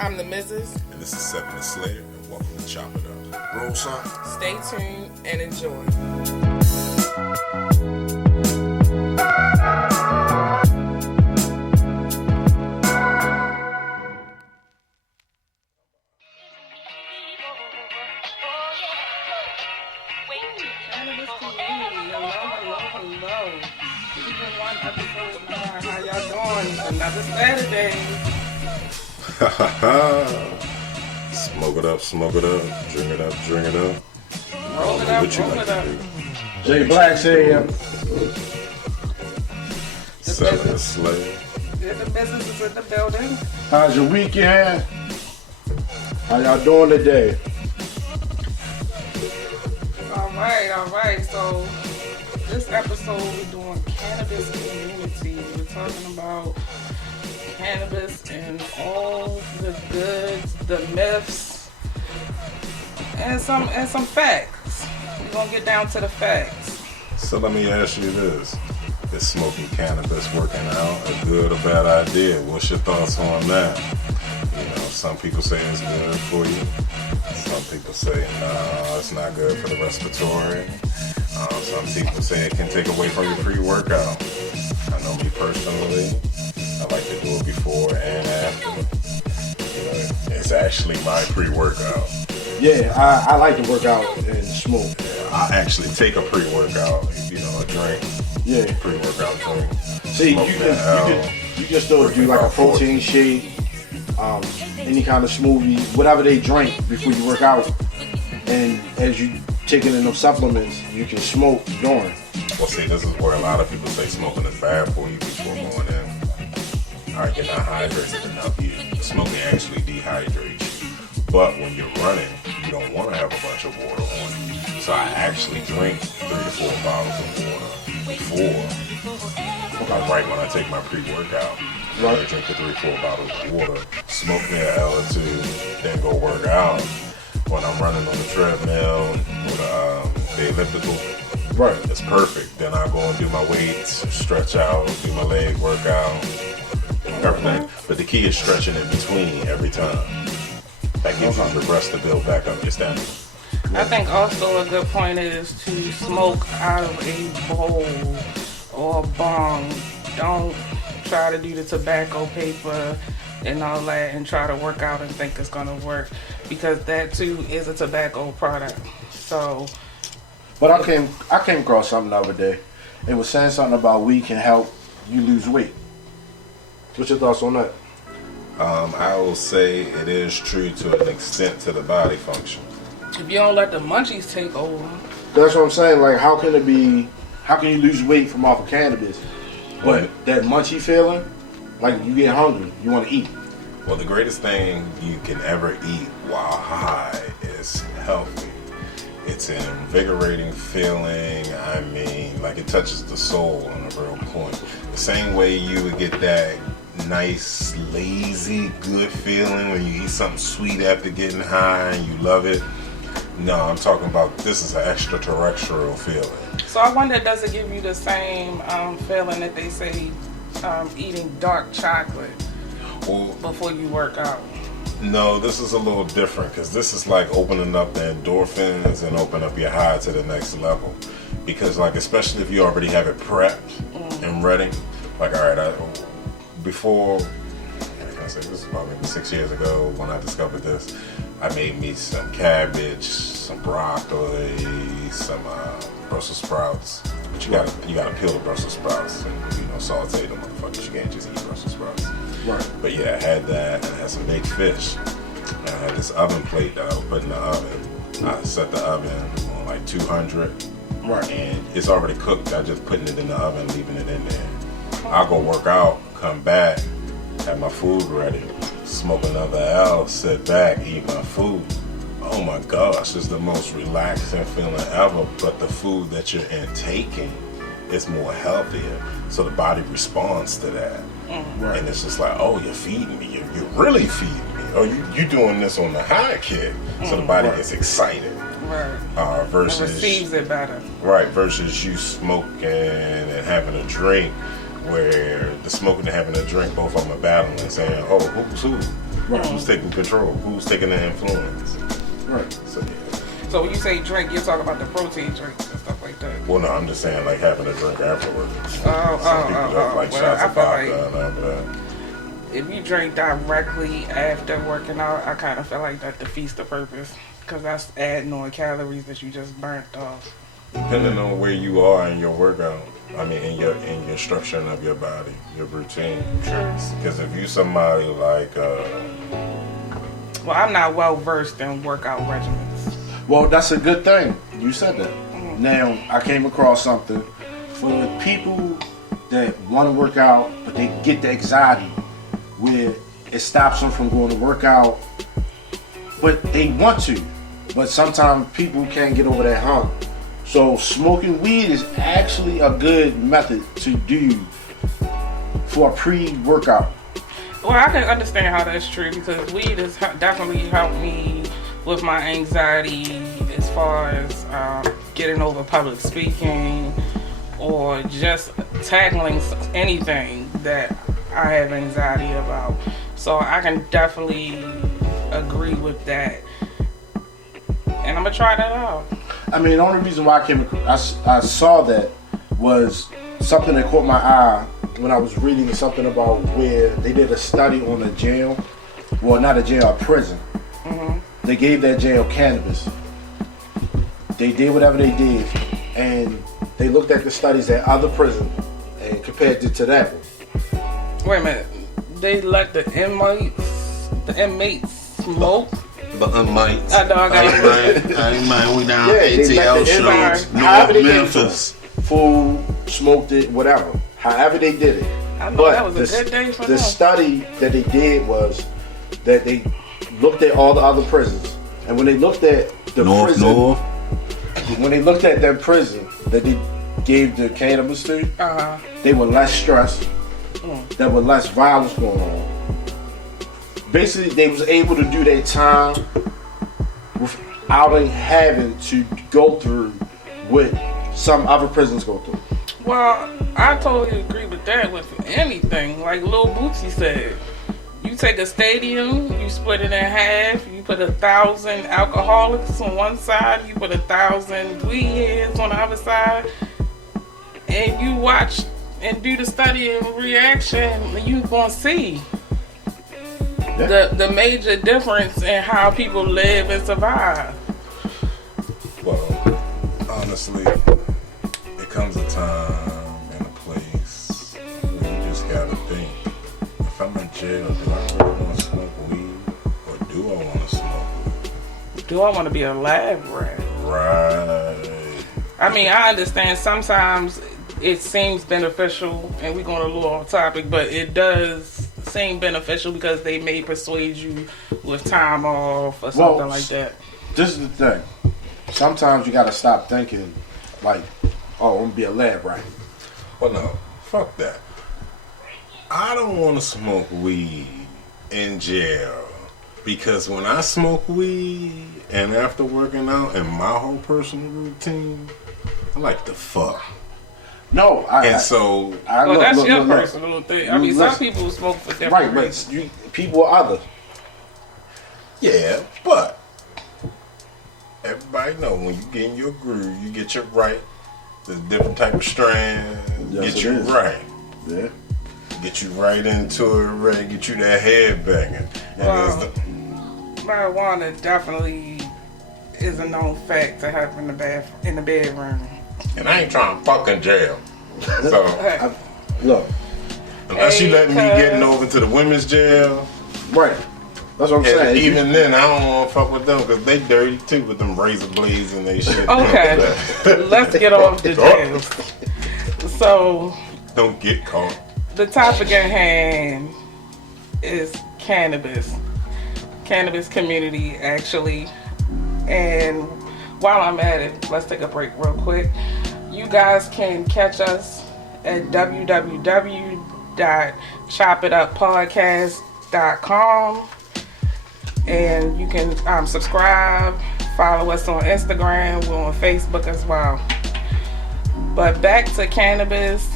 I'm the Mrs. And this is Seven the Slayer, and welcome to Chop It Up. Roll son. Stay tuned and enjoy. Cannabis community, hello. Season 1, episode 9. How y'all doing? It's another Saturday. Smoke it up, drink it up. Roll it up, roll it up. Jay Black's here. Seven the Slayer. The business is in the building. How's your weekend? How y'all doing today? All right. So this episode we're doing cannabis community. We're talking about cannabis and all the goods, the myths, and some facts. We're gonna get down to the facts. So let me ask you this. Is smoking cannabis working out a good or bad idea? What's your thoughts on that? You know, some people say it's good for you. Some people say, no, it's not good for the respiratory. Some people say it can take away from your pre-workout. I know me personally, I like to do it before and after. You know, it's actually my pre-workout. Yeah, I like to work out and smoke. I actually take a pre-workout, a drink. Yeah. Pre-workout drink. See, you can still do like a protein shake, any kind of smoothie, whatever they drink before you work out. And as you taking in them supplements, you can smoke during. Well, see, this is where a lot of people say smoking is bad for you before going in. All right, you're not hydrated enough. Smoking actually dehydrates you. But when you're running, you don't want to have a bunch of water on you. So I actually drink 3 to 4 bottles of water before. Like right when I take my pre-workout. Right. I drink the 3 to 4 bottles of water, smoke me an L or two, then go work out. When I'm running on the treadmill or the elliptical, Right. it's perfect. Then I go and do my weights, stretch out, do my leg workout, everything. But the key is stretching in between every time. That gives you the rest to build back up your stamina. I think also a good point is to smoke out of a bowl or a bong. Don't try to do the tobacco paper and all that and try to work out and think it's gonna work, because that too is a tobacco product. So, But I came across something the other day. It was saying something about weed can help you lose weight. What's your thoughts on that? I will say it is true to an extent to the body function. if you don't let the munchies take over, That's what I'm saying. Like, how can you lose weight from off of cannabis? But that munchy feeling, like you get hungry, you want to eat. Well, the greatest thing you can ever eat while high is healthy. It's an invigorating feeling. I mean, like it touches the soul on a real point. The same way you would get that nice, lazy, good feeling when you eat something sweet after getting high and you love it. No, I'm talking about this is an extraterrestrial feeling. so I wonder, does it give you the same feeling that they say eating dark chocolate Well, before you work out? no, this is a little different because this is like opening up the endorphins and open up your high to the next level. Because like, especially if you already have it prepped and ready, like, all right, before, I say this is about maybe 6 years ago when I discovered this, I made me some cabbage, some broccoli, some Brussels sprouts. But you gotta peel the Brussels sprouts and saute them motherfuckers. You can't just eat Brussels sprouts. Right. But yeah, I had that, and I had some baked fish. And I had this oven plate that I would put in the oven. I set the oven on like 200. Right. And it's already cooked. I just putting it in the oven, leaving it in there. I'll go work out, come back, have my food ready, smoke another L, sit back, eat my food. Oh my gosh, it's the most relaxing feeling ever. But the food that you're intaking is more healthier, so the body responds to that. Right. And it's just like, oh, you're feeding me. You're really feeding me. Oh, you're doing this on the high kick. So the body gets excited. Right. Versus It receives it better. Right, versus you smoking and having a drink, where the smoking and having a drink, both of them are battling, saying, oh, who's who? Right. Who's taking control? Who's taking the influence? Right. So yeah. So when you say drink, you're talking about the protein drinks and stuff like that. Well, no, I'm just saying like having a drink afterwards. Some people like Well, shots I of feel vodka like and all that. if you drink directly after working out, I kind of feel like that defeats the purpose because that's adding on calories that you just burnt off. Depending on where you are in your workout, I mean, in your structuring of your body, your routine. True. Because if you somebody like, Well, I'm not well versed in workout regimens. Well, that's a good thing. You said that. Now, I came across something for the people that want to work out, but they get the anxiety where it stops them from going to work out, but they want to. But sometimes people can't get over that hump. So smoking weed is actually a good method to do for a pre-workout. Well, I can understand how that's true because weed has definitely helped me with my anxiety as far as getting over public speaking or just tackling anything that I have anxiety about. So I can definitely agree with that. And I'm going to try that out. I mean, the only reason why I saw that was something that caught my eye when I was reading something about where they did a study on a jail. Well, not a jail, a prison. Mm-hmm. They gave that jail cannabis. They did whatever they did, and they looked at the studies at other prisons and compared it to that one. Wait a minute. They let the inmates smoke? But unmites. I know, I got I ain't mind. We down Yeah, they ATL let the inmates, shows. however North they did it to Memphis. them. Food, smoked it, whatever. However they did it. I know But that was a good day for the them. study that they did was that they looked at all the other prisons, and when they looked at the prison, when they looked at that prison that they gave the cannabis to, they were less stressed. There were less violence going on. Basically, they was able to do their time without having to go through what some other prisons go through. Well, I totally agree with that with anything. Like Lil Bootsy said, you take a stadium, you split it in half, you put 1,000 alcoholics on one side, you put 1,000 weed heads on the other side, and you watch and do the study and reaction, you gonna see the major difference in how people live and survive. well, honestly, it comes a time and a place where you just gotta think, if I'm in jail, do I really want to smoke weed? Or do I want to smoke weed? Do I want to be a lab rat? Right. I mean, I understand sometimes it seems beneficial, and we're going a little off topic, but it does seem beneficial because they may persuade you with time off or something like that. This is the thing. Sometimes you gotta stop thinking like, oh, I'm gonna be a lab rat. Well, no, fuck that. I don't want to smoke weed in jail because when I smoke weed and after working out and my whole personal routine, I like to fuck. No, And Well, look, that's look, your look, look. personal thing. I mean, some Listen. people smoke for different Right, reasons. but people are other. Yeah, but everybody know when you get in your groove, you get your right. There's different type of strands. Yes, Get it you is. right. Yeah. Get you right into it, right? Get you that head banging. And Wow. there's the, Marijuana definitely is a known fact to have in the bedroom. and I ain't trying to fuck in jail. So Hey, Look, unless you Hey, let me getting over to the women's jail, right. That's what I'm and saying. even then I don't want to fuck with them because they dirty too with them razor blades and they shit. okay, let's get off the jail. So, Don't get caught. the topic at hand is cannabis. Cannabis community, actually. And while I'm at it, let's take a break real quick. You guys can catch us at www.chopituppodcast.com, and you can subscribe, follow us on Instagram, we're on Facebook as well. But back to cannabis,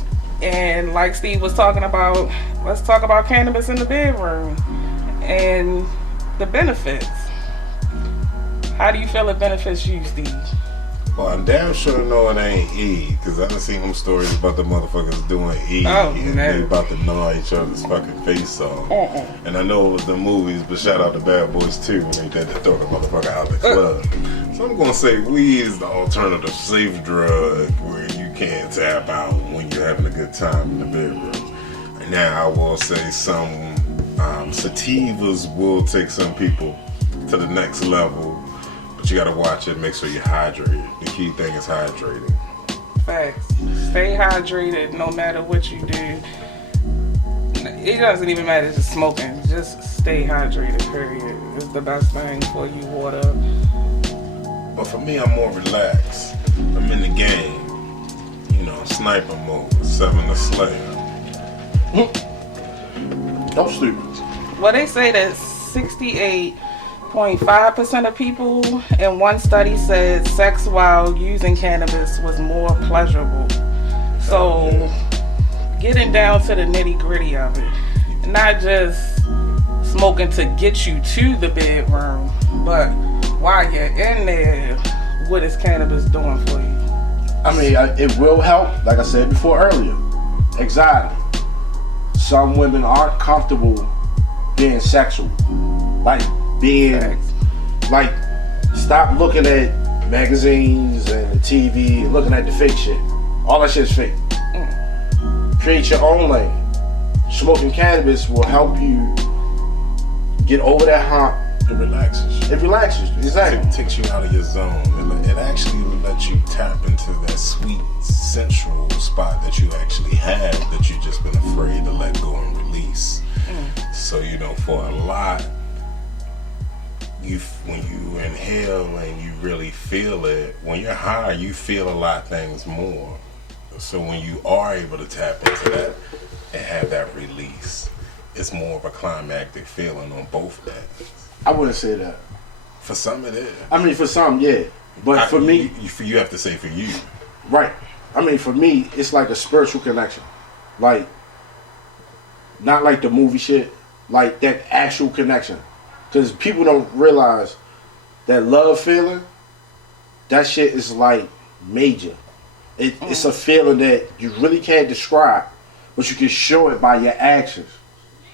and like Steve was talking about, let's talk about cannabis in the bedroom. and the benefits. How do you feel it benefits you, Steve? Well, I'm damn sure know it ain't E, because I done seen them stories about the motherfuckers doing E, and they about to gnaw each other's fucking face off. And I know it was the movies, but shout out to Bad Boys 2 when they did to throw the motherfucker out the club. So I'm gonna say weed is the alternative safe drug where you can't tap out when you're having a good time in the bedroom. Now I will say some sativas will take some people to the next level. But you gotta watch it, make sure you're hydrated. The key thing is hydrating. Facts. Stay hydrated no matter what you do. It doesn't even matter just smoking. Just stay hydrated, period. It's the best thing for you, water. But for me, I'm more relaxed. I'm in the game. You know, sniper mode, 7 to Slayer. Don't stupid. Well, they say that 68.5% of people in one study said sex while using cannabis was more pleasurable. So, getting down to the nitty gritty of it, not just smoking to get you to the bedroom, but while you're in there, what is cannabis doing for you? I mean, it will help, like I said before earlier, anxiety. Some women aren't comfortable being sexual. Like, stop looking at magazines and the TV and looking at the fake shit. All that shit is fake. Create your own lane. Smoking cannabis will help you get over that hump. It relaxes you. It relaxes you, exactly. It takes you out of your zone. It actually will let you tap into that sweet, sensual spot that you actually have that you've just been afraid to let go and release. So, you know, for a lot, when you inhale and you really feel it, when you're high, you feel a lot of things more. So when you are able to tap into that and have that release, it's more of a climactic feeling on both ends. I wouldn't say that. For some it is. I mean, for some, yeah. But for me... You have to say for you. Right. I mean, for me, it's like a spiritual connection. Like, not like the movie shit. Like, that actual connection. Because people don't realize that love feeling, that shit is like major. It's a feeling that you really can't describe, but you can show it by your actions.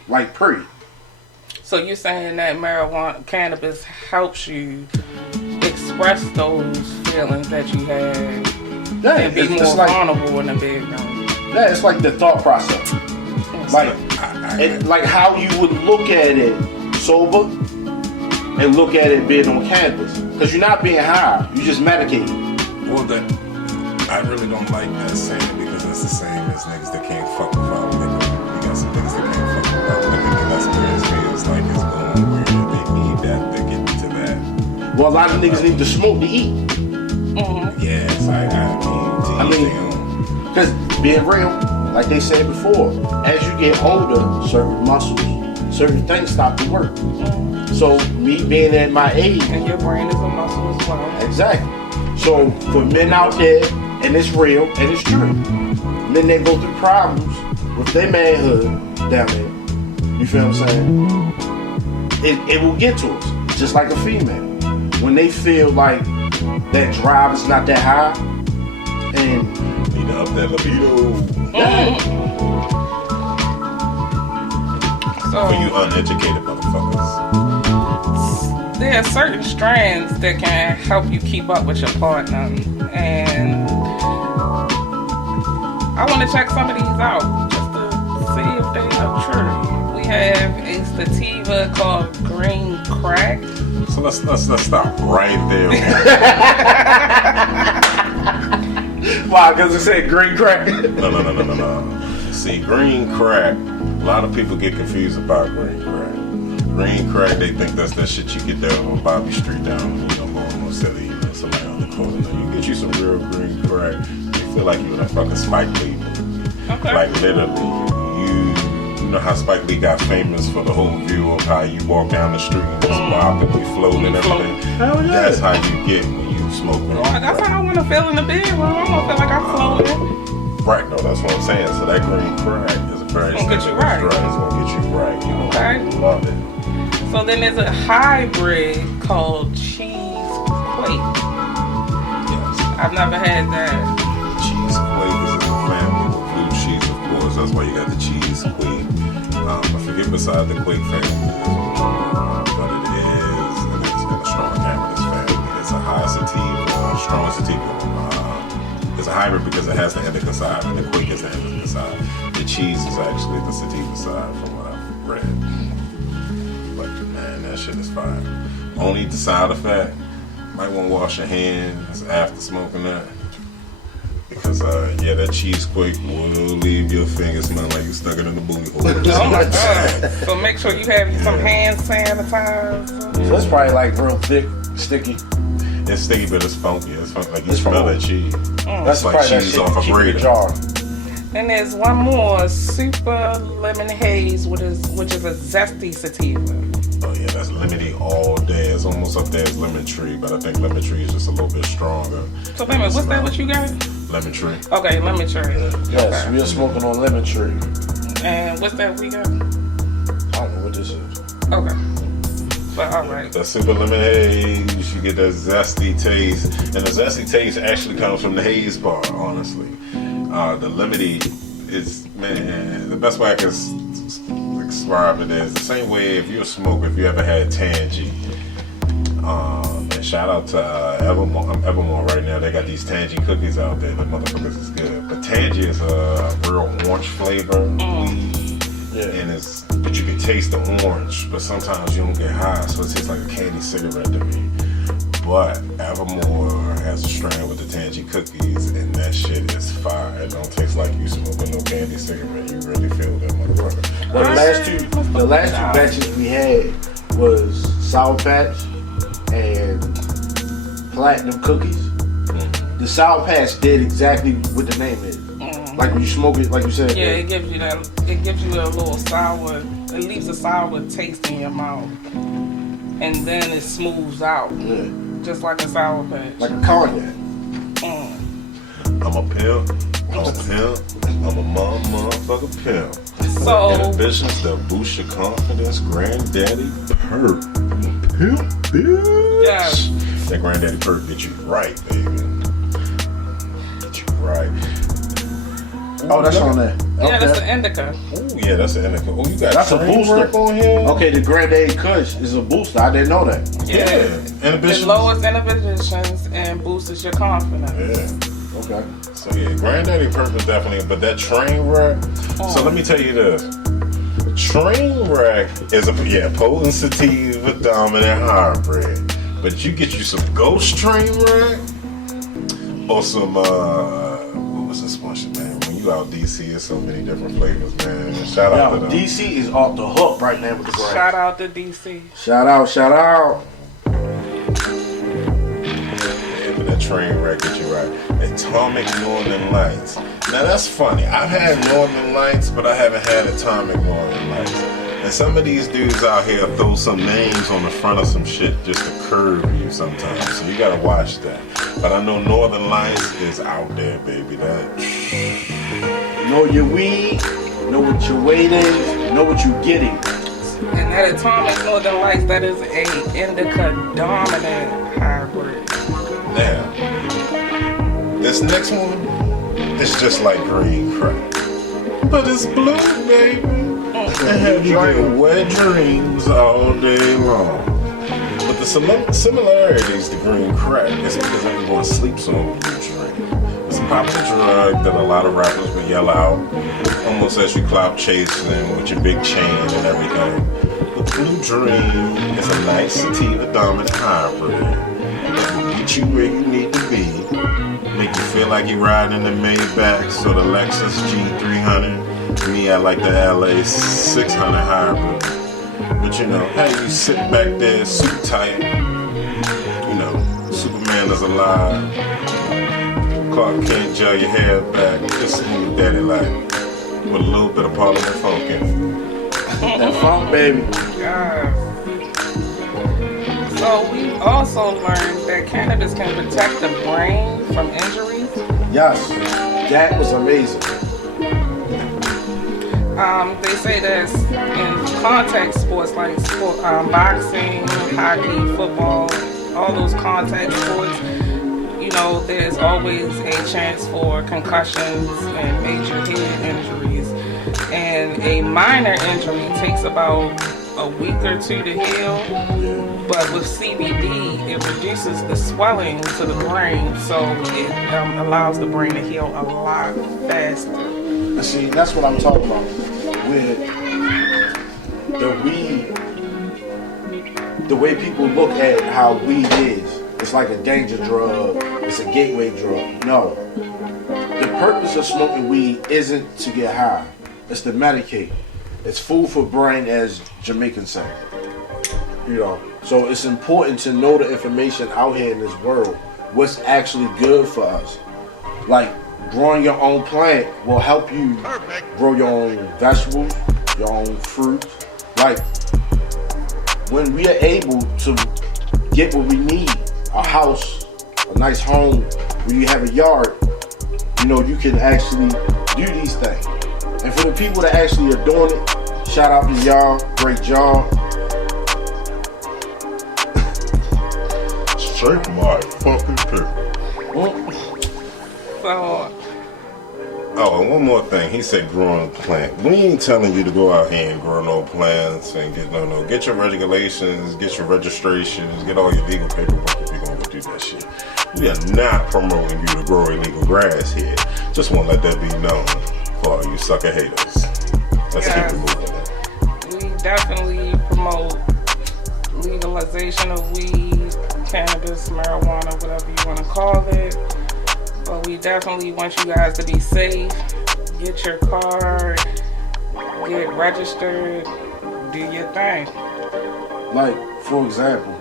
Like, period. So you're saying that cannabis helps you express those feelings that you have and be more vulnerable in the bedroom. Yeah, it's like the thought process. Like, like how you would look at it sober and look at it being on cannabis. Because you're not being high, you just medicated. Well, I really don't like that saying because it's the same as niggas that can't fuck without liquor. You got some niggas that can't fuck without liquor, and that's where it feels like it's going where they need that to get to that. Well, a lot of niggas need to smoke to eat. Yes, I mean, because being real, like they said before, as you get older, certain muscles, certain things stop to work. So me being at my age, and your brain is a muscle as well. Exactly. So for men out there, and it's real and it's true, men they go through problems with their manhood down there. You feel what I'm saying? It will get to us, just like a female. When they feel like that drive is not that high, and need to up that libido. So, for you uneducated motherfuckers. There are certain strands that can help you keep up with your partner, and I want to check some of these out just to see if they are true. We have a sativa called Green Crack. So let's stop right there. Why? Because it said green crack. No. See, green crack. A lot of people get confused about green crack. Green crack, they think that's that shit you get down on Bobby Street down, Baltimore City, somebody on the corner. You get you some real green crack, you feel like you're in a fucking Spike Lee movie. Okay. Like literally, you know how Spike Lee got famous for the whole view of how you walk down the street and just wop and you float and everything. Hell yeah. That's how you get when you smoke green crack. That's how I want to feel in the bedroom. I want to feel like I'm floating. Right, no, that's what I'm saying. So that green crack is a very It's gonna get you right. It's gonna get you right. Okay. Love it. So then there's a hybrid called cheese quake. Yes. I've never had that. Cheese quake is in the family with blue cheese, of course. That's why you got the cheese quake. I forget beside the quake family, but it is, and it's in the strong cannabis family. It's a high sativa, strong sativa. It's a hybrid because it has the indica side, and the quake is the indica side. The cheese is actually the sativa side, from what I've read. But man, that shit is fire. Only the side effect, might want to wash your hands after smoking that. Because, yeah, that cheese quake will leave your fingers smelling like you stuck it in the booty hole. Oh my god. So make sure you have some hand sanitizer. So that's probably like real thick, sticky. It's sticky, but it's funky. It's funky. Like you smell that cheese. That's like probably that cheese shit off a keep in the grater. jar. And there's one more, Super Lemon Haze, which is a zesty sativa. Oh yeah, that's lemony all day. It's almost up there as lemon tree, but I think lemon tree is just a little bit stronger. So wait a minute, what's that what you got? Lemon tree. Okay, lemon tree. Yes, Okay. we are smoking on lemon tree. And what's that we got? I don't know what this is. Okay. But alright. The super lemon haze, you get that zesty taste, and the zesty taste actually comes from the haze part. Honestly, the lemony is, man, the best way I can describe it is the same way if you're a smoker, if you ever had Tangy. And shout out to Evermore right now. They got these Tangy cookies out there. The motherfuckers is good. But Tangy is a real orange flavor weed. Yeah. And but you can taste the orange, but sometimes you don't get high, so it tastes like a candy cigarette to me. But Evermore has a strain with the Tangy cookies, and that shit is fire. It don't taste like you smoking no candy cigarette. You really feel that motherfucker. Well, the last two batches we had was Sour Patch and Platinum Cookies. The Sour Patch did exactly what the name is. Like when you smoke it, like you said. Yeah, it gives you a little sour, it leaves a sour taste in your mouth. And then it smooths out. Yeah. Just like a Sour Patch. Like a cognac. I'm a pimp. I'm a motherfucker pimp. So, Ambitions that boost your confidence. Granddaddy Perk. Pimp, bitch. yeah. That Granddaddy Perk get you right, baby. Get you right. Oh, that's on there. Yeah, that's Okay. an indica. Oh, yeah, that's an indica. Oh, you got That's a train booster. wreck on here? Okay, the Granddaddy Kush is a booster. I didn't know that. Yeah. It Inhibitions. lowers inhibitions and boosts your confidence. Yeah. Okay. So yeah, Granddaddy Perk is definitely, but that train wreck. So let me tell you this. Train wreck is a potent sativa dominant hybrid. But you get you some ghost train wreck or some what was this one shit, man? When you out DC, it's so many different flavors, man. Shout out to Now, them. DC is off the hook right now with the brand. Shout out to DC. Shout out, shout out. Yeah, but that train wreck get you right. Atomic Northern Lights. Now that's funny. I've had Northern Lights, but I haven't had Atomic Northern Lights. And some of these dudes out here throw some names on the front of some shit just to curve you sometimes. So you gotta watch that. But I know Northern Lights is out there, baby. That Know your weed, know what your weight is, know what you're getting. And that Atomic Northern Lights, that is a indica dominant hybrid. now. This next one is just like green crack. But it's blue, baby. And have you like wet dreams all day long. But the similarities to green crack is because everyone sleeps on blue dream. It's a popular drug that a lot of rappers will yell out, almost as you clout chasing with your big chain and everything. But the blue dream is a nice sativa dominant hybrid that will get you where you need to be, make you feel like you're riding in the Maybach or the Lexus G300. Me, I like the LA 600 hybrid. But you know, hey, you sit back there, suit tight. You know, Superman is alive. Clark Kent, gel your hair back, just smooth daddy like, with a little bit of Parliament funk in it. That funk, baby. God. So we also learned that cannabis can protect the brain from injuries. Yes, that was amazing. They say that in contact sports like boxing, hockey, football, all those contact sports, you know, there's always a chance for concussions and major head injuries. And a minor injury takes about a week or two to heal. But with CBD, it reduces the swelling to the brain, so it allows the brain to heal a lot faster. And see, that's what I'm talking about. With the weed, the way people look at how weed is, it's like a danger drug, it's a gateway drug. No. The purpose of smoking weed isn't to get high, it's to medicate. It's food for brain, as Jamaicans say. You know, so it's important to know the information out here in this world, what's actually good for us. Like, growing your own plant will help you grow your own vegetables, your own fruit. Like, when we are able to get what we need, a house, a nice home, where you have a yard, you know, you can actually do these things. And for the people that actually are doing it, shout out to y'all, great job. Straight my fucking pick. So, Oh, and one more thing. He said growing a plant. We ain't telling you to go out here and grow no plants and get your regulations, get your registrations, get all your legal paperwork if you're gonna do that shit. We are not promoting you to grow illegal grass here. Just want to let that be known for all you sucker haters. Let's keep it moving. We definitely promote legalization of weed, cannabis, marijuana, whatever you want to call it. But we definitely want you guys to be safe. Get your card, get registered, do your thing. Like, for example,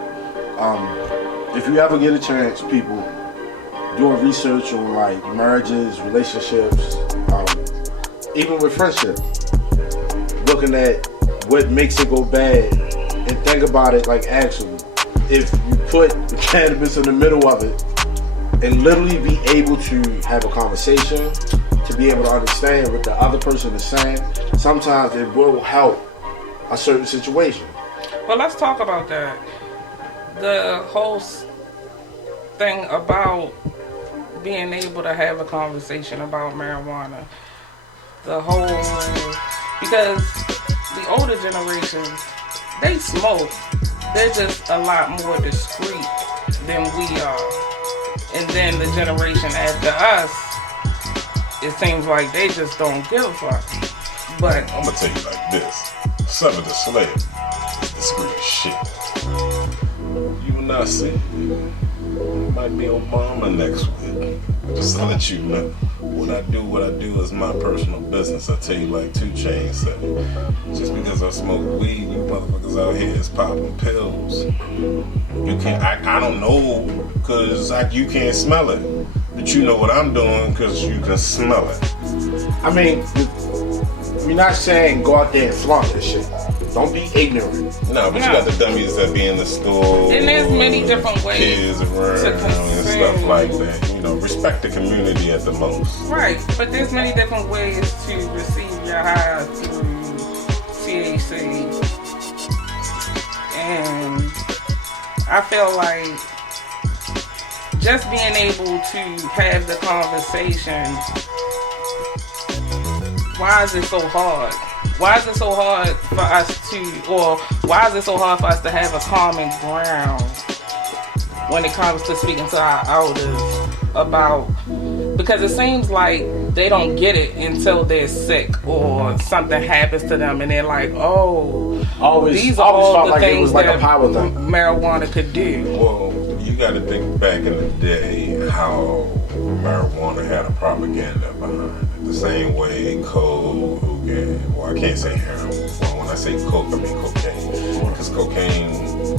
if you ever get a chance, people, doing research on like marriages, relationships, even with friendship, looking at what makes it go bad, and think about it like actually, if you put the cannabis in the middle of it, and literally be able to have a conversation, to be able to understand what the other person is saying, sometimes it will help a certain situation. Well, let's talk about that. The whole thing about being able to have a conversation about marijuana. Because the older generations, they smoke. They're just a lot more discreet than we are. And then the generation after us, it seems like they just don't give a fuck. But I'm gonna tell you like this: some of the slave is discreet as shit. You will not see. You might be Obama next week. Just to let you know, what I do is my personal business. I tell you like 2 Chainz said. Just because I smoke weed, you motherfuckers out here is popping pills. You can't. I don't know because you can't smell it, but you know what I'm doing because you can smell it. I mean, we're not saying go out there and flaunt this shit. Don't be ignorant. No, but you got the dummies that be in the store. And there's many different ways kids around to and stuff like that. You know, respect the community at the most. Right, but there's many different ways to receive your high through THC. And I feel like just being able to have the conversation, why is it so hard? Why is it so hard for us why is it so hard for us to have a common ground when it comes to speaking to our elders about, because it seems like they don't get it until they're sick or something happens to them and they're like, these are all the like things like that a power thing. marijuana could do. Well, you got to think back in the day how marijuana had a propaganda behind it. The same way coke, well, I can't say heroin. Well, when I say coke, I mean cocaine. Because cocaine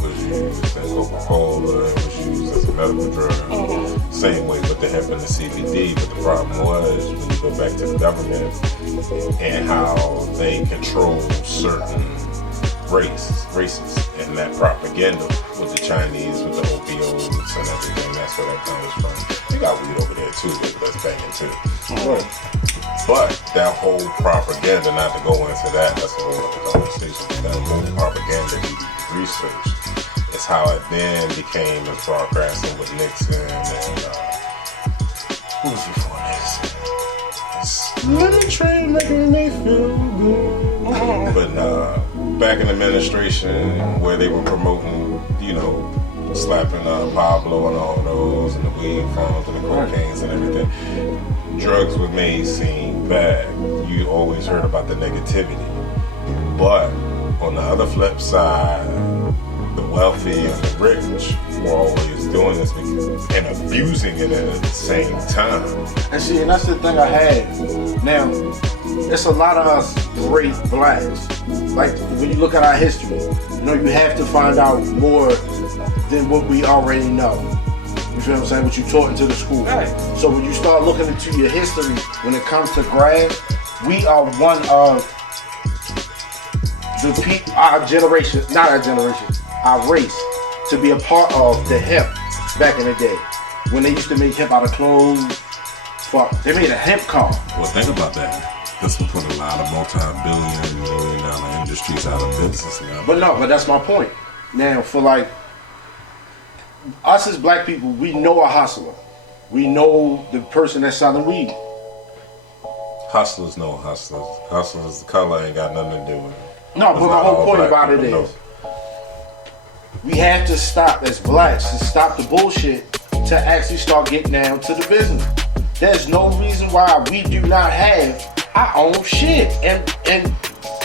was used in Coca-Cola, it was used as a medical drug. Same way what they have in the CBD, but the problem was when you go back to the government and how they control certain races and that propaganda with the Chinese, with the opioids and everything. That's where that comes from. You got weed over there too, but that's banging too. But that whole propaganda, not to go into that, that's a whole other conversation, but that whole propaganda you researched is how it then became as broadcasting with Nixon and who was before Nixon? Living train making me feel good. But back in the administration where they were promoting, you know, slapping Pablo and all those, and the weed farms and the cocaines and everything, drugs were made seem bad. You always heard about the negativity. But on the other flip side, the wealthy and the rich were always doing this and abusing it at the same time. And see, and that's the thing I had. Now, it's a lot of us great blacks. Like, when you look at our history, you know, you have to find out more than what we already know. You feel what I'm saying? What you taught into the school. Right. So when you start looking into your history, when it comes to grad, we are one of the people, our generation, not our generation, our race, to be a part of the hemp back in the day. When they used to make hemp out of clothes, they made a hemp car. Well, think about that. This will put a lot of multi-billion, million-dollar industries out of business now. But that's my point. Now, for like, us as black people, we know a hustler. We know the person that's selling weed. Hustlers know hustlers. Hustlers, the color ain't got nothing to do with it. No, but my whole point about it is, we have to stop as blacks to stop the bullshit to actually start getting down to the business. There's no reason why we do not have our own shit and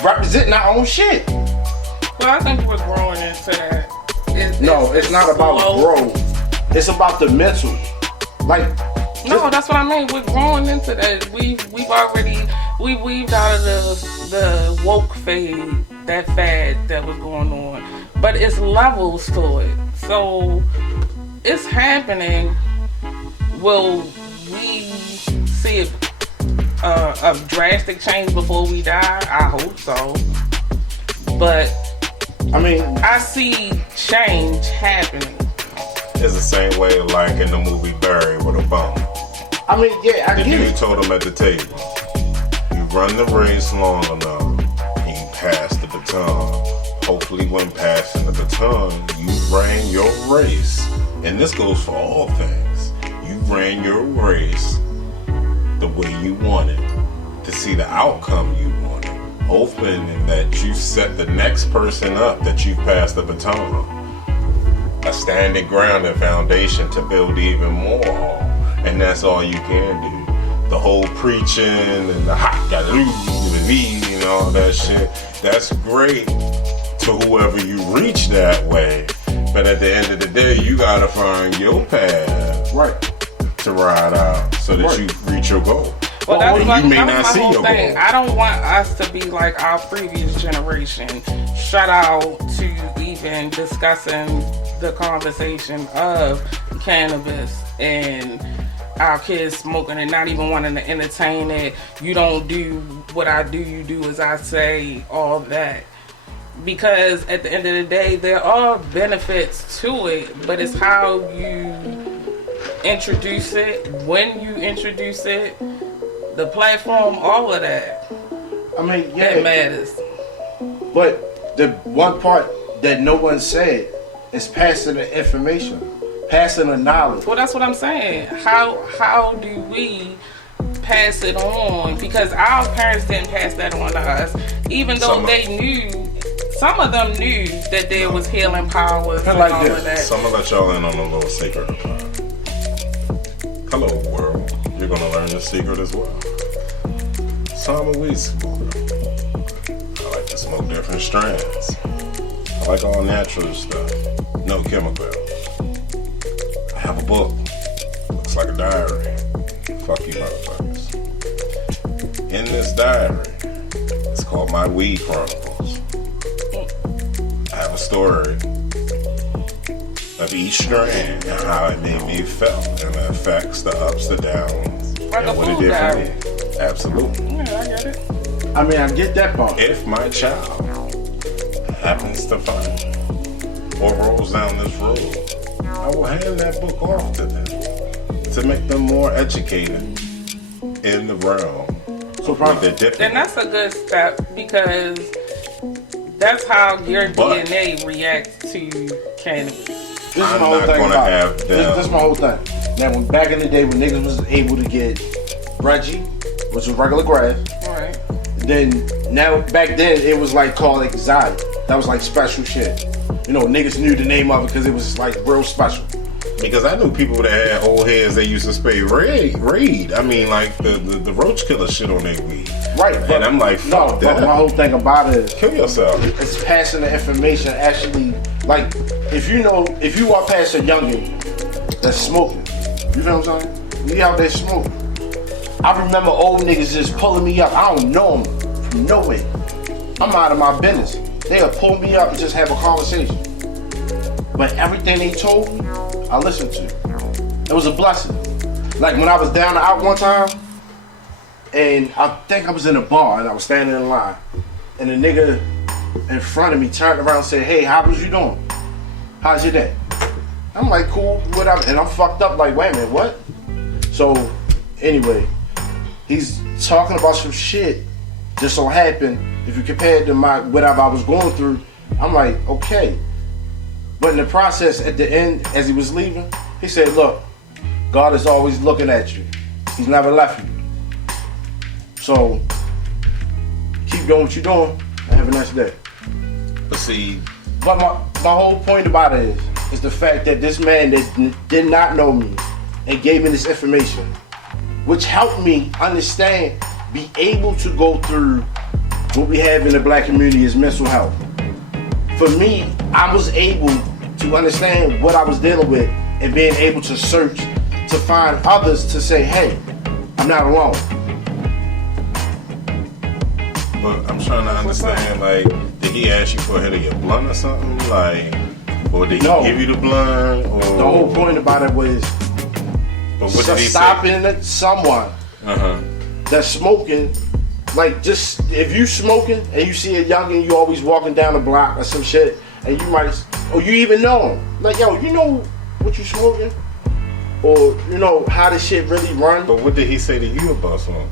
representing our own shit. Well, I think we're growing into that. It's not about growth. It's about the mental. Like, no, that's what I mean. We're growing into that. We weaved out of the woke fade, that fad that was going on. But it's levels to it. So it's happening. Will we see a drastic change before we die? I hope so. But I mean, I see change happening. It's the same way like in the movie Barry with Obama. I mean, yeah, I the get dude it. told him at the table, you run the race long enough, and you pass the baton. Hopefully when passing the baton, you ran your race. And this goes for all things. You ran your race the way you wanted to see the outcome you wanted. Hoping that you set the next person up that you passed the baton. A standing ground and foundation to build even more on. And that's all you can do. The whole preaching and the hot got and all that shit, that's great to whoever you reach that way. But at the end of the day, you gotta find your path to ride out so that you reach your goal. Well, that's you may not see your thing. goal. I don't want us to be like our previous generation, shut out to even discussing the conversation of cannabis and our kids smoking and not even wanting to entertain it. You don't do what I do, you do as I say, all that. Because at the end of the day, there are benefits to it, but it's how you introduce it, when you introduce it, the platform, all of that. I mean, yeah, that matters. But the one part that no one said is passing the information, passing the knowledge. Well, that's what I'm saying. How do we pass it on? Because our parents didn't pass that on to us, even though they knew. Some of them knew that there was healing powers and like all this. of that. So I'm gonna let y'all in on a little secret. Hello world, you're gonna learn this secret as well. So I'm a weed smoker. I like to smoke different strands. I like all natural stuff, no chemicals. I have a book, looks like a diary. Fuck you motherfuckers. In this diary, it's called My Weed Chronicles. I have a story of each strand and how it made me feel and the effects, the ups, the downs, Like and a what it food did diary. for me. Absolutely. Yeah, I get it. I mean, I get that part. If my child happens to find it or rolls down this road, I will hand that book off to them to make them more educated in the realm So They're probably, different. And that's a good step because that's how your DNA reacts to cannabis. this is my I'm whole not thing gonna about have it. them. This is my whole thing. Now, when back in the day when niggas was able to get Reggie, which was regular grass, Right. then now back then it was like called exotic. That was like special shit. You know, niggas knew the name of it because it was like real special. Because I knew people that had old heads they used to spray raid. I mean, like the roach killer shit on their weed. Right. And I'm like, no, fuck but that. my whole thing about it is Kill yourself. it's passing the information. Actually, like if you walk past a youngin that's smoking, you know what I'm saying? We out there smoking. I remember old niggas just pulling me up. I don't know them from nowhere. I'm out of my business. They'll pull me up and just have a conversation. But everything they told me, I listened to. It was a blessing. Like when I was down and out one time, and I think I was in a bar and I was standing in line, and the nigga in front of me turned around and said, "Hey, how was you doing? How's your day?" I'm like, "Cool, whatever." And I'm fucked up like, wait a minute, what? So, anyway, he's talking about some shit. Just so happened, if you compare it to whatever I was going through, I'm like, okay. But in the process, at the end, as he was leaving, he said, "Look, God is always looking at you. He's never left you. So, keep doing what you're doing and have a nice day." But see, But my whole point about it is the fact that this man that did not know me and gave me this information, which helped me understand, be able to go through what we have in the black community is mental health. For me, I was able to understand what I was dealing with and being able to search to find others to say, "Hey, I'm not alone." but I'm trying to understand, like, did he ask you for a hit of your blunt or something? Like, or did he No. give you the blunt? Or The whole point about it was But what did he say? stopping someone that's smoking. Like, just if you smoking and you see a youngin, you always walking down the block or some shit, and you might, or you even know him. Like, yo, you know what you smoking, or you know how this shit really run. But what did he say to you about smoking?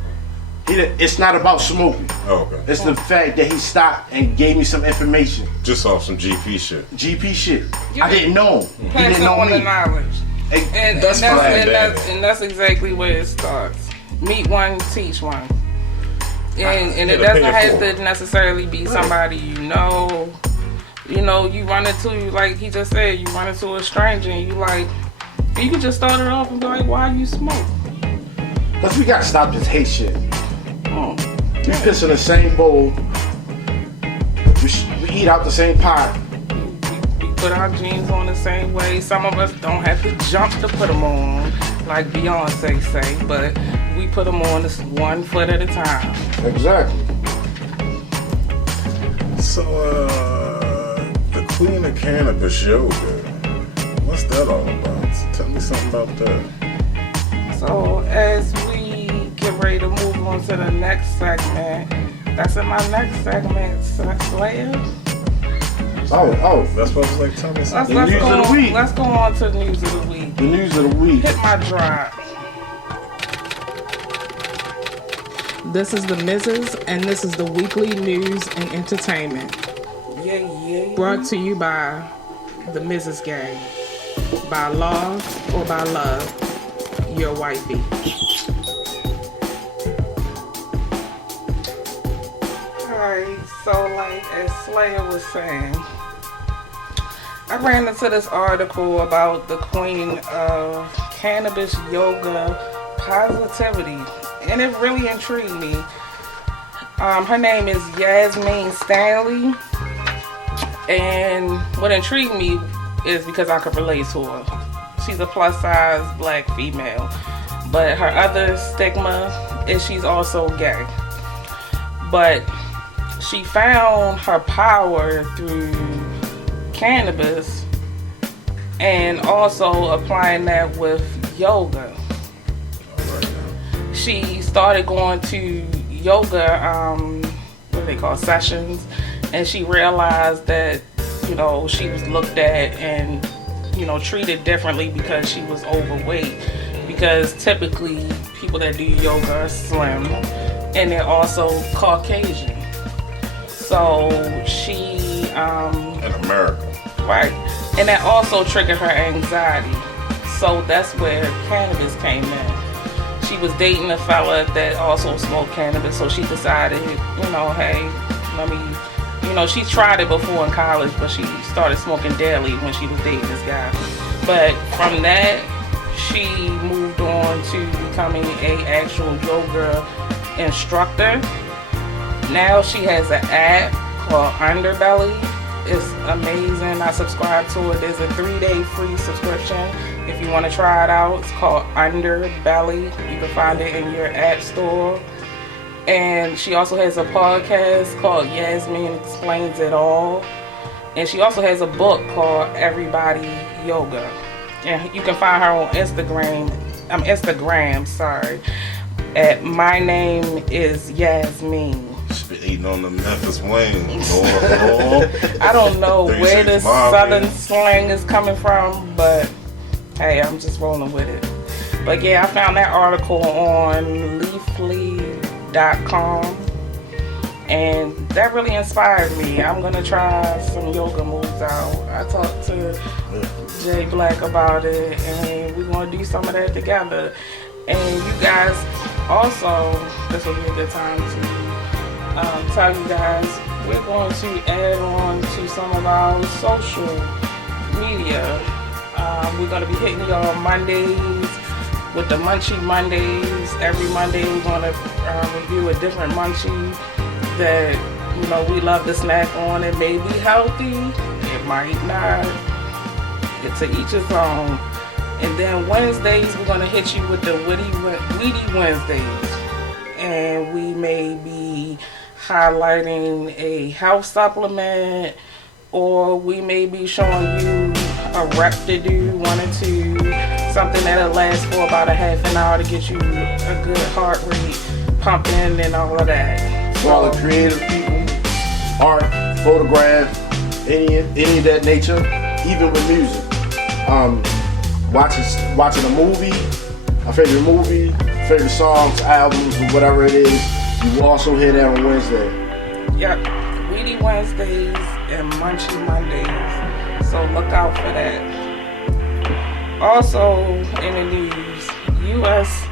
It's not about smoking. Oh, okay. It's the fact that he stopped and gave me some information, Just off some GP shit. GP shit. You I didn't know him. He Pass didn't know on the me. knowledge. And That's that's, fine, and, man. that's exactly where it starts. Meet one, teach one. And it Get a doesn't pay it have forward. to necessarily be somebody you know. You know, you run into, like he just said, you run into a stranger and you like, you can just start it off and be like, "Why you smoke?" Cause we gotta stop this hate shit. Oh, We piss in the same bowl. We eat out the same pot. we put our jeans on the same way. Some of us don't have to jump to put them on, like Beyonce say, but we put them on this 1 foot at a time. Exactly. So, the Queen of Cannabis yoga, what's that all about? Tell me something about that. So as we get ready to move on to the next segment, that's in my next segment, Slayer. Oh, That's what I was like, tell me something. news of the week. Let's go on to the news of the week. the news of the week. Hit my drop. This is the Mrs. and this is the weekly news and entertainment. Yeah. Brought to you by the Mrs. Gang. By law or by love, your wifey. Alright, so like as Slayer was saying, I ran into this article about the queen of cannabis yoga positivity, and it really intrigued me. Her name is Yasmin Stanley, and what intrigued me is because I could relate to her. She's a plus size black female, but her other stigma is she's also gay. But she found her power through cannabis and also applying that with yoga. She started going to yoga, what do they call, sessions, and she realized that, you know, she was looked at and, you know, treated differently because she was overweight. Because typically people that do yoga are slim, and they're also Caucasian. So she In America. right, and that also triggered her anxiety. So that's where cannabis came in. She was dating a fella that also smoked cannabis, so she decided, hey, let me, she tried it before in college, but she started smoking daily when she was dating this guy. But from that, she moved on to becoming a actual yoga instructor. Now she has an app called Underbelly. It's amazing. I subscribe to it. There's a 3-day free subscription if you want to try it out. It's called Underbelly. You can find it in your app store. And she also has a podcast called Yasmin Explains It All. And she also has a book called Everybody Yoga. And you can find her on Instagram, at my name is Yasmin. She be eating on the Memphis wings. I don't know where this Marley. southern slang is coming from, but hey, I'm just rolling with it. But yeah, I found that article on leafly.com, and that really inspired me. I'm gonna try some yoga moves out. I talked to Jay Black about it, and we're gonna do some of that together. And you guys also, this will be a good time to tell you guys, we're going to add on to some of our social media. We're going to be hitting y'all Mondays with the Munchie Mondays. Every Monday we're going to review a different munchie that we love to snack on. It may be healthy, it might not. It's to each his own. And then Wednesdays we're going to hit you with the Weedy Wednesdays, and we may be highlighting a health supplement, or we may be showing you a rep to do, 1 or 2, something that'll last for about a half an hour to get you a good heart rate pumping and all of that. For all the creative people, art, photograph, any of that nature, even with music. Watching a movie, a favorite movie, favorite songs, albums, or whatever it is, you will also hear that on Wednesday. Yep, Weedy Wednesdays and Munchie Mondays. So look out for that. Also in the news, U.S.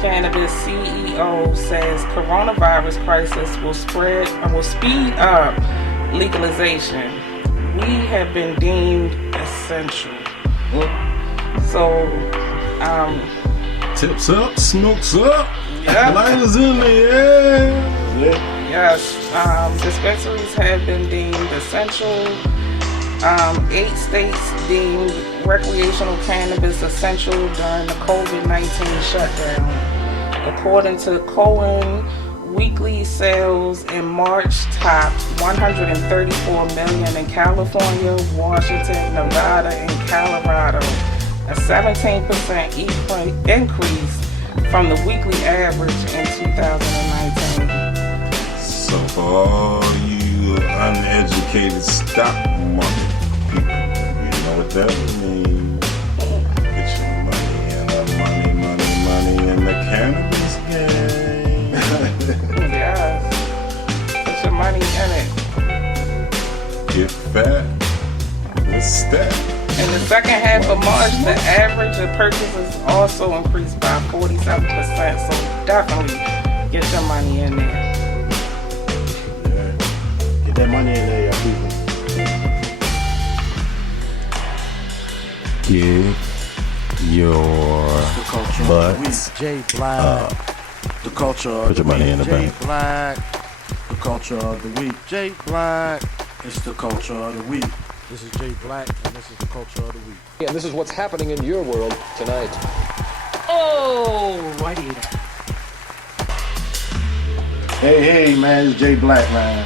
Cannabis CEO says coronavirus crisis will speed up legalization. We have been deemed essential. So, Tips up, smokes up, yeah. lighters in the air. Yes, dispensaries have been deemed essential. 8 states deemed recreational cannabis essential during the COVID-19 shutdown. According to Cohen, weekly sales in March topped 134 million in California, Washington, Nevada, and Colorado, a 17% increase from the weekly average in 2019. So for all you uneducated stock market people, you know what that means. Get your money in the money in the cannabis game. Yeah, put your money in it. Get fat, let's stack. In the second half of March, the average of purchases also increased by 47%, so definitely get your money in there. Yeah. Get that money in there, y'all people. Get your butts Jay Black. The culture of Put your money in the Jay bank. Black. The culture of the week. Jay Black. It's the culture of the week. This is Jay Black, and this is the culture of the week. And this is what's happening in your world tonight. Oh, righty. Hey, man, it's Jay Black, man.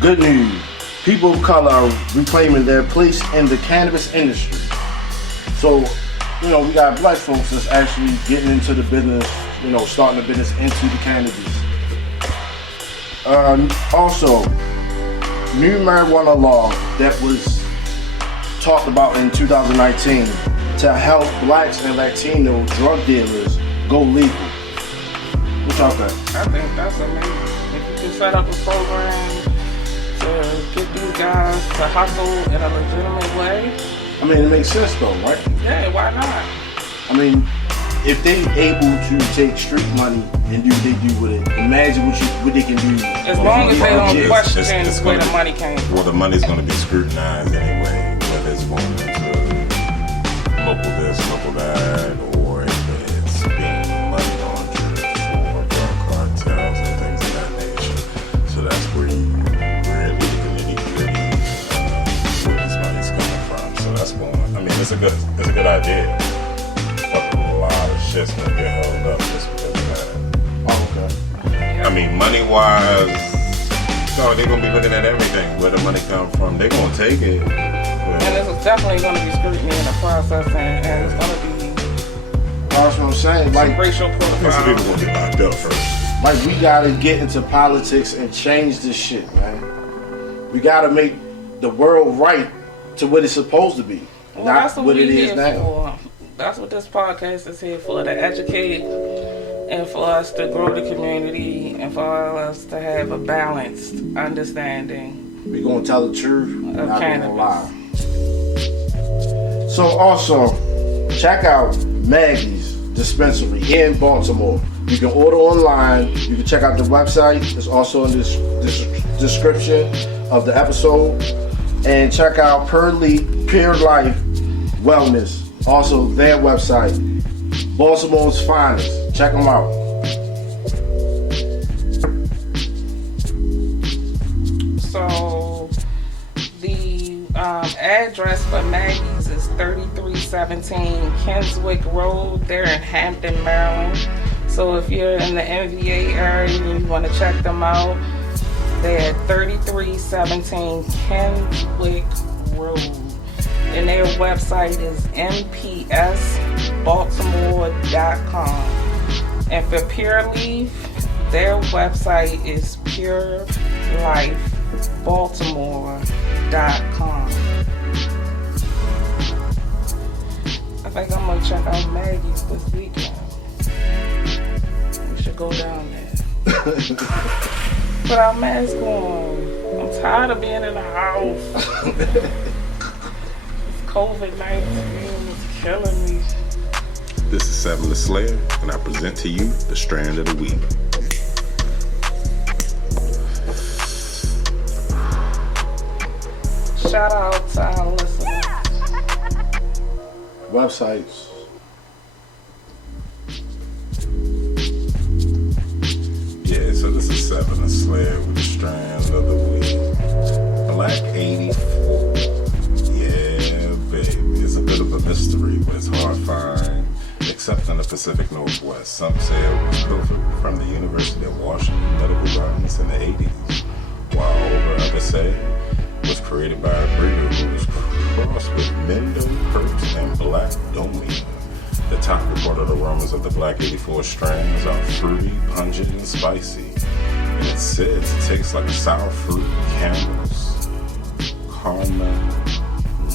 Good news. People of color are reclaiming their place in the cannabis industry. So, we got black folks that's actually getting into the business, starting the business into the cannabis. Also, new marijuana law that was talked about in 2019 to help blacks and Latino drug dealers go legal. What y'all think? I think that's amazing. If you can set up a program to get these guys to hustle in a legitimate way. I mean, it makes sense though, right? Yeah, why not? I mean, if they able to take street money and do what they do with it, imagine what they can do. As long as they don't It's question where gonna the money came from. Well, the money's going to be scrutinized anyway, whether it's going into local this, local that, or if it's being money laundered for drug cartels and things of that nature. So that's where you really get the nitty-gritty where this money's coming from. So that's going. I mean, it's a good idea. But a lot of shit's going to get held up just because of that. Oh, okay. I mean, money-wise. No, they're gonna be looking at everything. Where the money come from, they're gonna take it. And it's definitely going to be scrutiny in the process, and it's going to be That's what I'm saying. Like, racial Some people profile. gonna get locked up first. like we gotta get into politics and change this shit, man. We gotta make the world right to what it's supposed to be, Well, not that's what we it is here now. for. That's what this podcast is here for, to educate and for us to grow the community and for us to have a balanced understanding. We gonna tell the truth, Of not gonna cannabis. lie. So also, check out Maggie's Dispensary here in Baltimore. You can order online. You can check out the website. It's also in this description of the episode. And check out Pure Life Wellness. Also their website. Baltimore's finest. Check them out. So the address for Maggie's is 3317 Kinswick Road. They're in Hampton, Maryland. So if you're in the NVA area and you want to check them out, they're at 3317 Kinswick Road. And their website is mpsbaltimore.com. And for Pure Leaf, their website is purelifebaltimore.com. I think I'm gonna check out Maggie's this weekend. We should go down there. Put our mask on. I'm tired of being in the house. COVID-19 is killing me. This is Seven the Slayer, and I present to you the strand of the week. Shout out to our listeners. Websites. Yeah, so this is Seven the Slayer with the strand of the week. Black 84. Yeah, baby. It's a bit of a mystery, but it's hard to find, except in the Pacific Northwest. Some say it was pilfered from the University of Washington Medical Gardens in the 80s, while others say it was created by a breeder who was crossed with Mendo, Perps, and Black Domium. The top reported aromas of the Black 84 strands are fruity, pungent, and spicy. And it says it tastes like sour fruit, candles, caramel,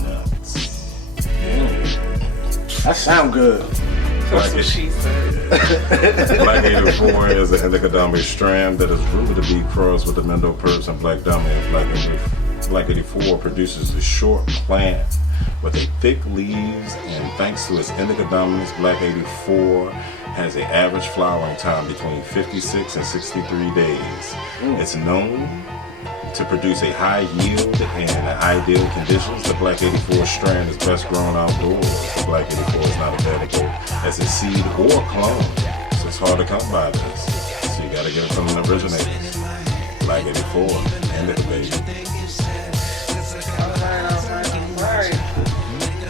nuts. That sound good. That's what she said. Black 84 is an indica dominant strand that is rumored to be crossed with the Mendo, Perps, and Black dominant. Black 84 produces a short plant with a thick leaves, and thanks to its indica dominance, Black 84 has an average flowering time between 56 and 63 days. It's known to produce a high yield in ideal conditions. The Black 84 strand is best grown outdoors. The Black 84 is not available as a seed or clone, so it's hard to come by this. So you gotta get it from the originators. Black 84, indica baby. Alright.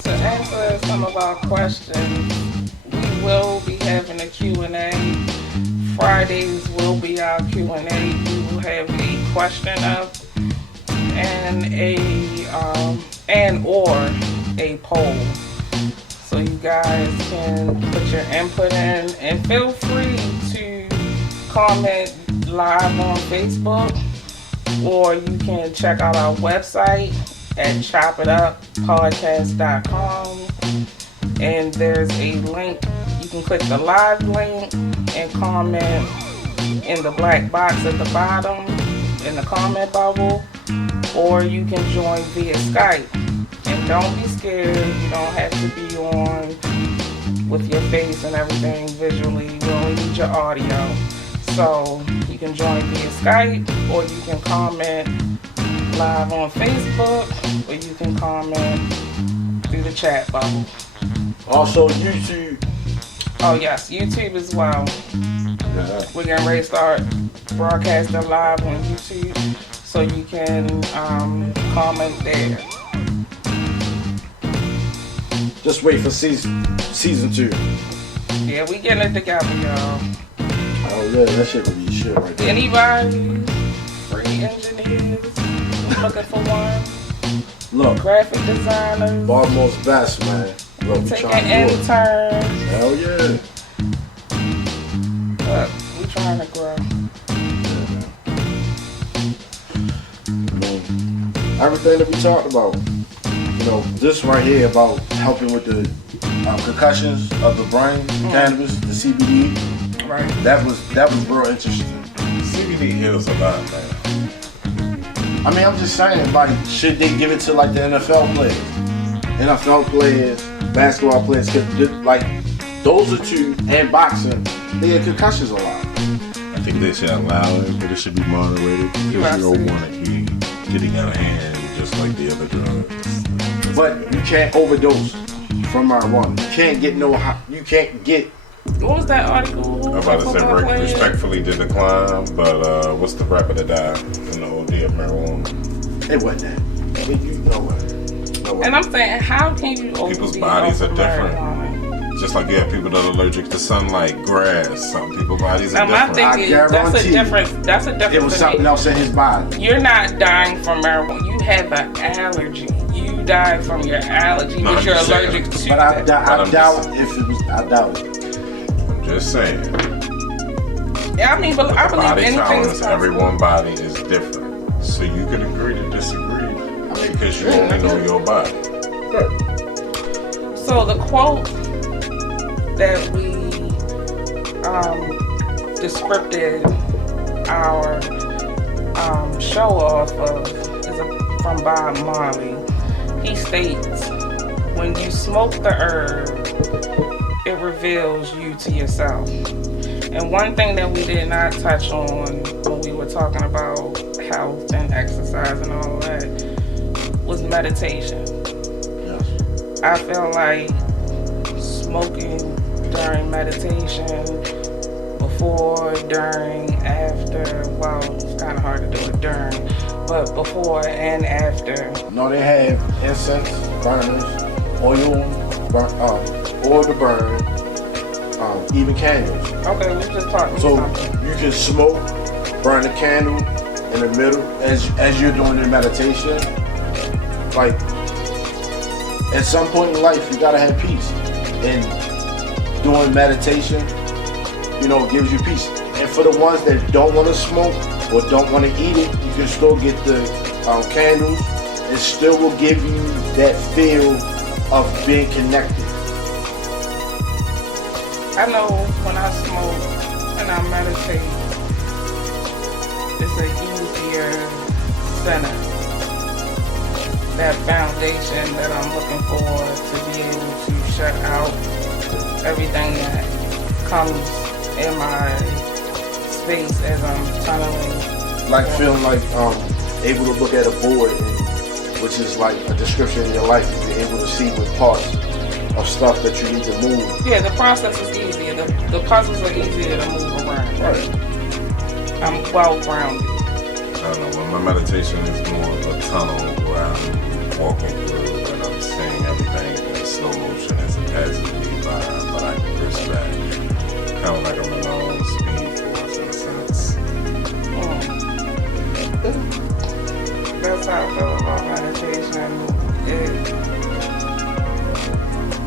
To answer some of our questions, we will be having a Q&A. Fridays will be our Q&A. We will have a question up and or a poll. So you guys can put your input in, and feel free to comment live on Facebook, or you can check out our website at chopituppodcast.com, and there's a link. You can click the live link and comment in the black box at the bottom in the comment bubble, or you can join via Skype. And don't be scared, you don't have to be on with your face and everything visually. We only need your audio. So you can join via Skype, or you can comment live on Facebook, or you can comment through the chat bubble. Also, YouTube. Oh yes, YouTube as well. Yeah. We're getting ready to start broadcasting live on YouTube, so you can comment there. Just wait for season 2. Yeah, we getting it together, y'all. Oh yeah, that shit gonna be shit right there. Anybody, free engineers, looking for one, Look, graphic designers, Baltimore's best, man. Look, we taking trying to do it. interns. Hell yeah. Look, we trying to grow. I mean, everything that we talked about, this right here about helping with the concussions of the brain, cannabis, the CBD. Right. That was real interesting. CBD heals a lot, man. I mean, I'm just saying, like, should they give it to like the NFL players? NFL players, basketball players, 'cause, like, those are two, and boxing, they get concussions a lot. I think they should allow it, but it should be moderated because you don't want to be getting out of hand just like the other drugs. But you can't overdose from marijuana. You can't get. What was that article? I'm about to say respectfully to decline, but what's the rapper that died from the OD of marijuana? It wasn't that. No way. And I'm saying, how can you People's OD bodies off are different. marijuana? Just like you have people that are allergic to sunlight, grass. Some people's bodies are Now my different. thing is, that's a different It was something else in his body. You're not dying from marijuana. You have an allergy. You die from your allergy, No, but I'm you're just saying. allergic to But I that. doubt if it was. I doubt it. I'm just saying. Yeah, I mean, but I believe Body anything is tolerance, possible. everyone's body is different. So you can agree to disagree because you only know your body. So the quote that we descripted our show off of is from Bob Marley. He states, "When you smoke the herb, it reveals you to yourself." And one thing that we did not touch on when we were talking about health and exercise and all that was meditation. Yes. I feel like smoking during meditation, before, during, after, well, it's kind of hard to do it during, but before and after. No, they have incense burners, oil to burn, even candles. Okay, we just talking So something. you can smoke, burn a candle in the middle as you're doing your meditation. Like, at some point in life, you gotta have peace. And doing meditation, gives you peace. And for the ones that don't want to smoke or don't want to eat it, you can still get the candles. It still will give you that feel of being connected. I know when I smoke and I meditate, it's an easier center. That foundation that I'm looking for to be able to shut out everything that comes in my space as I'm tunneling. Like feeling like able to look at a board, which is like a description of your life. You're able to see with parts of stuff that you need to move. Yeah, the process is easier. The puzzles are easier to move around. Right. I'm well grounded. I don't know, when my meditation is more of a tunnel where I'm walking through and I'm seeing everything in slow motion as it passes me by, but I can respect. Kind of like I'm in my own speed force in a sense. That's how I feel about meditation.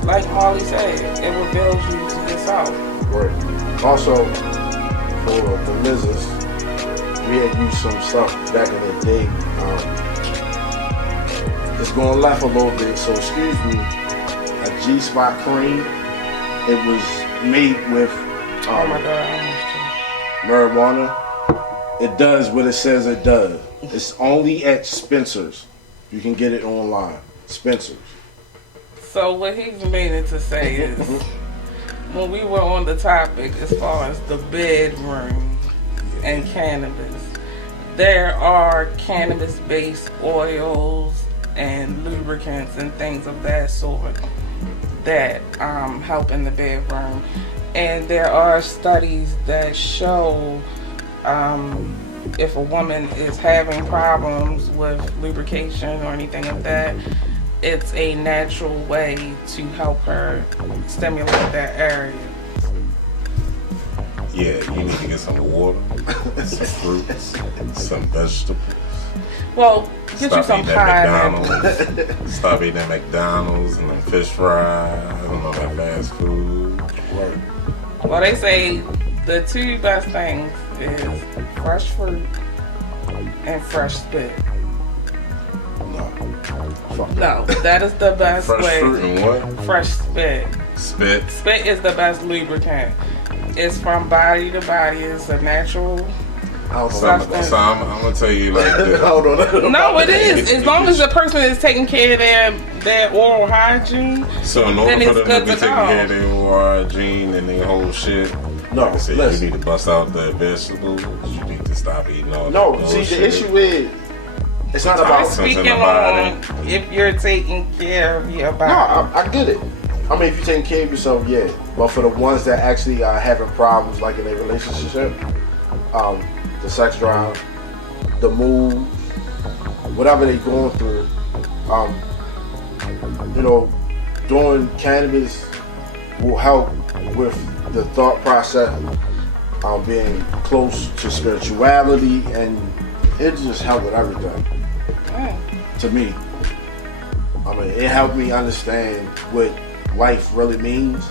Like Marley said, it reveals you to yourself. Right. Also, for the missus, we had used some stuff back in the day. It's going left a little bit, so excuse me. A G-spot cream. It was made with Oh my God, I almost marijuana, it does what it says it does. It's only at Spencer's. You can get it online. Spencer's. So what he's meaning to say is, when we were on the topic as far as the bedroom and cannabis, there are cannabis-based oils and lubricants and things of that sort that help in the bedroom. And there are studies that show if a woman is having problems with lubrication or anything of that, it's a natural way to help her stimulate that area. Yeah, you need to get some water, some fruits, some vegetables. Well, get you Stop some eating pineapple. at McDonald's. Stop eating at McDonald's and them fish fries. I don't know that fast food. Right. Well, they say the two best things is fresh fruit and fresh spit. No, that is the best Fresh way. fruit and what? Fresh spit. Spit. Spit is the best lubricant. It's from body to body. It's a natural substance. So I'm gonna tell you like this. Hold on. No, it is. As long as the person is taking care of their oral hygiene. So in Then order for it's them good to be to taking go. care of their oral hygiene and their whole shit, No, like I said, listen. you need to bust out the vegetables. You need to stop eating all No, that see, bullshit. the issue is, it's not I'm about. Toxins in speaking the body. on if you're taking care of your No, body. I get it. I mean, if you're taking care of yourself, yeah. But for the ones that actually are having problems, like in a relationship, the sex drive, the mood, whatever they're going through, doing cannabis will help with the thought process, being close to spirituality, and it just helped with everything. To me, I mean, it helped me understand what life really means.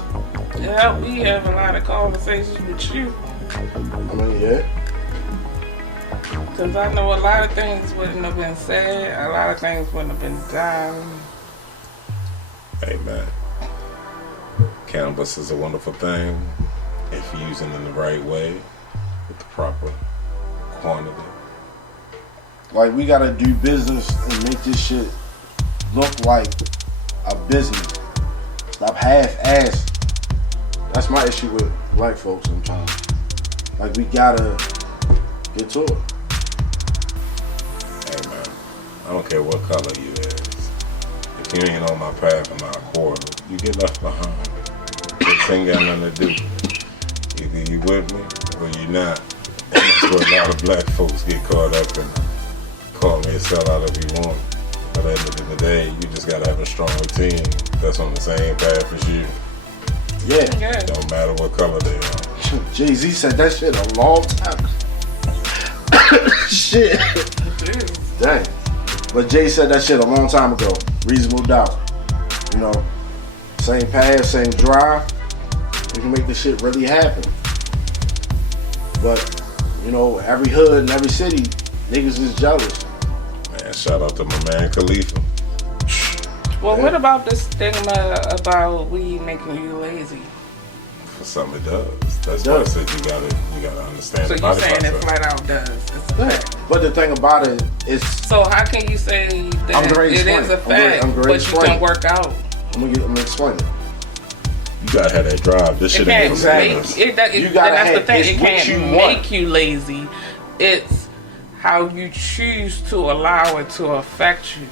It helped me have a lot of conversations with you. I mean, yeah. Because I know a lot of things wouldn't have been said, a lot of things wouldn't have been done. Hey man, cannabis is a wonderful thing if you're using it in the right way with the proper quantity. Like, we gotta do business and make this shit look like a business. Stop half-assed. That's my issue with black folks sometimes. Like, we gotta get to it. Hey man, I don't care what color you is. If you ain't on my path and my quarter, you get left behind. This ain't got nothing to do. Either you with me or you not. And that's where a lot of black folks get caught up in. Call me a sellout if you want. But at the end of the day, you just gotta have a strong team that's on the same path as you. Yeah. Yeah. Don't matter what color they are. Jay-Z said that shit a long time. Shit. Dang. But Jay said that shit a long time ago. Reasonable doubt. You know, same path, same drive. We can make this shit really happen. But, every hood and every city, niggas is jealous. Man, shout out to my man Khalifa. Well, Yeah. what about the stigma about weed making you lazy? For some it does. That's It why I does. said you gotta understand So the you're body saying it process. flat out does. It's a Yeah. fact. But the thing about it is, So how can you say I'm that gonna it explain is it. a fact, I'm gonna but you explain can it. work out? I'm gonna explain it. You gotta have that drive. This It shit can't ain't Exactly. business. make it. You gotta That's the have- thing. it's It what can't you make want. you lazy. It's how you choose to allow it to affect you.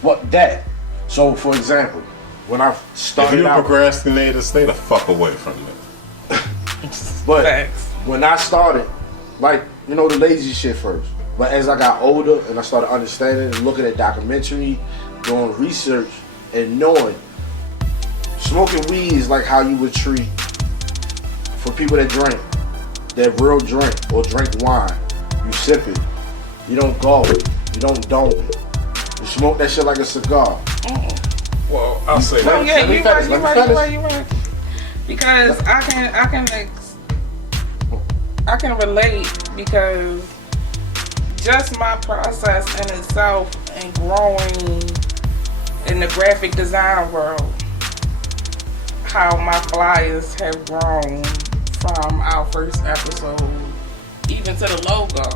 What that? So, for example, when I If started you a out, procrastinator, stay the fuck away from it. but Facts. when I started, the lazy shit first. But as I got older and I started understanding and looking at documentary, doing research, and knowing smoking weed is like how you would treat for people that drink, that real drink or drink wine. You sip it. You don't gulp it. You don't dome it. You smoke that shit like a cigar. Well, I'll say Oh that. yeah, Let me finish, let me you right. Because I can relate, because just my process in itself and growing in the graphic design world, how my flyers have grown from our first episode even to the logo.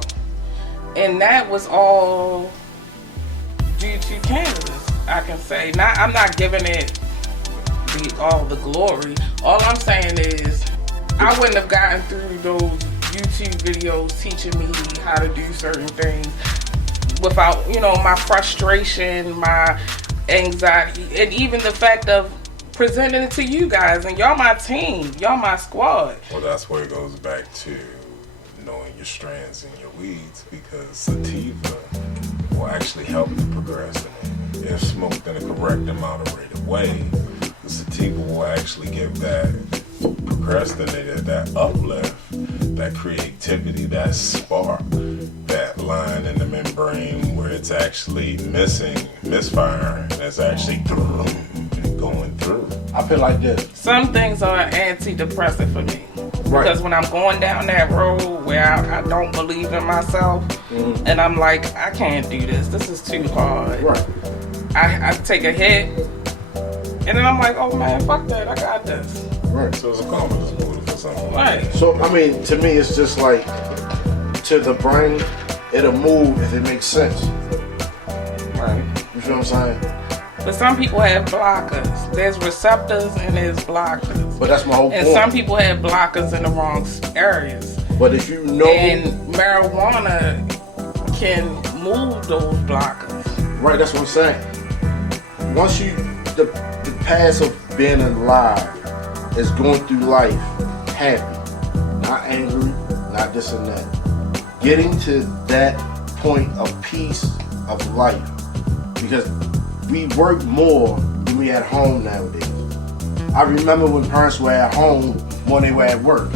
And that was all due to cannabis, I can say. I'm not giving it all the glory. All I'm saying is I wouldn't have gotten through those YouTube videos teaching me how to do certain things without, my frustration, my anxiety, and even the fact of presenting it to you guys. And y'all my team, y'all my squad. Well, that's where it goes back to knowing your strands and your weeds, because sativa will actually help you procrastinate. If smoked in a correct and moderated way, the sativa will actually give that procrastinator that uplift, that creativity, that spark, that line in the membrane where it's actually misfiring, and it's actually going through. I feel like this. Some things are antidepressant for me. Right. Because when I'm going down that road where I don't believe in myself, and I'm like, I can't do this. This is too hard. Right. I take a hit, and then I'm like, oh man, fuck that. I got this. Right. So it's a confidence boost or something. Right. So, I mean, to me, it's just like, to the brain, it'll move if it makes sense. Right. You feel what I'm saying? But some people have blockers. There's receptors and there's blockers. But that's my whole And point. some people have blockers in the wrong areas. But if you know, And marijuana can move those blockers. right, that's what I'm saying. Once the path of being alive is going through life happy, not angry, not this and that. Getting to that point of peace of life, because we work more than we at home nowadays. I remember when parents were at home when they were at work,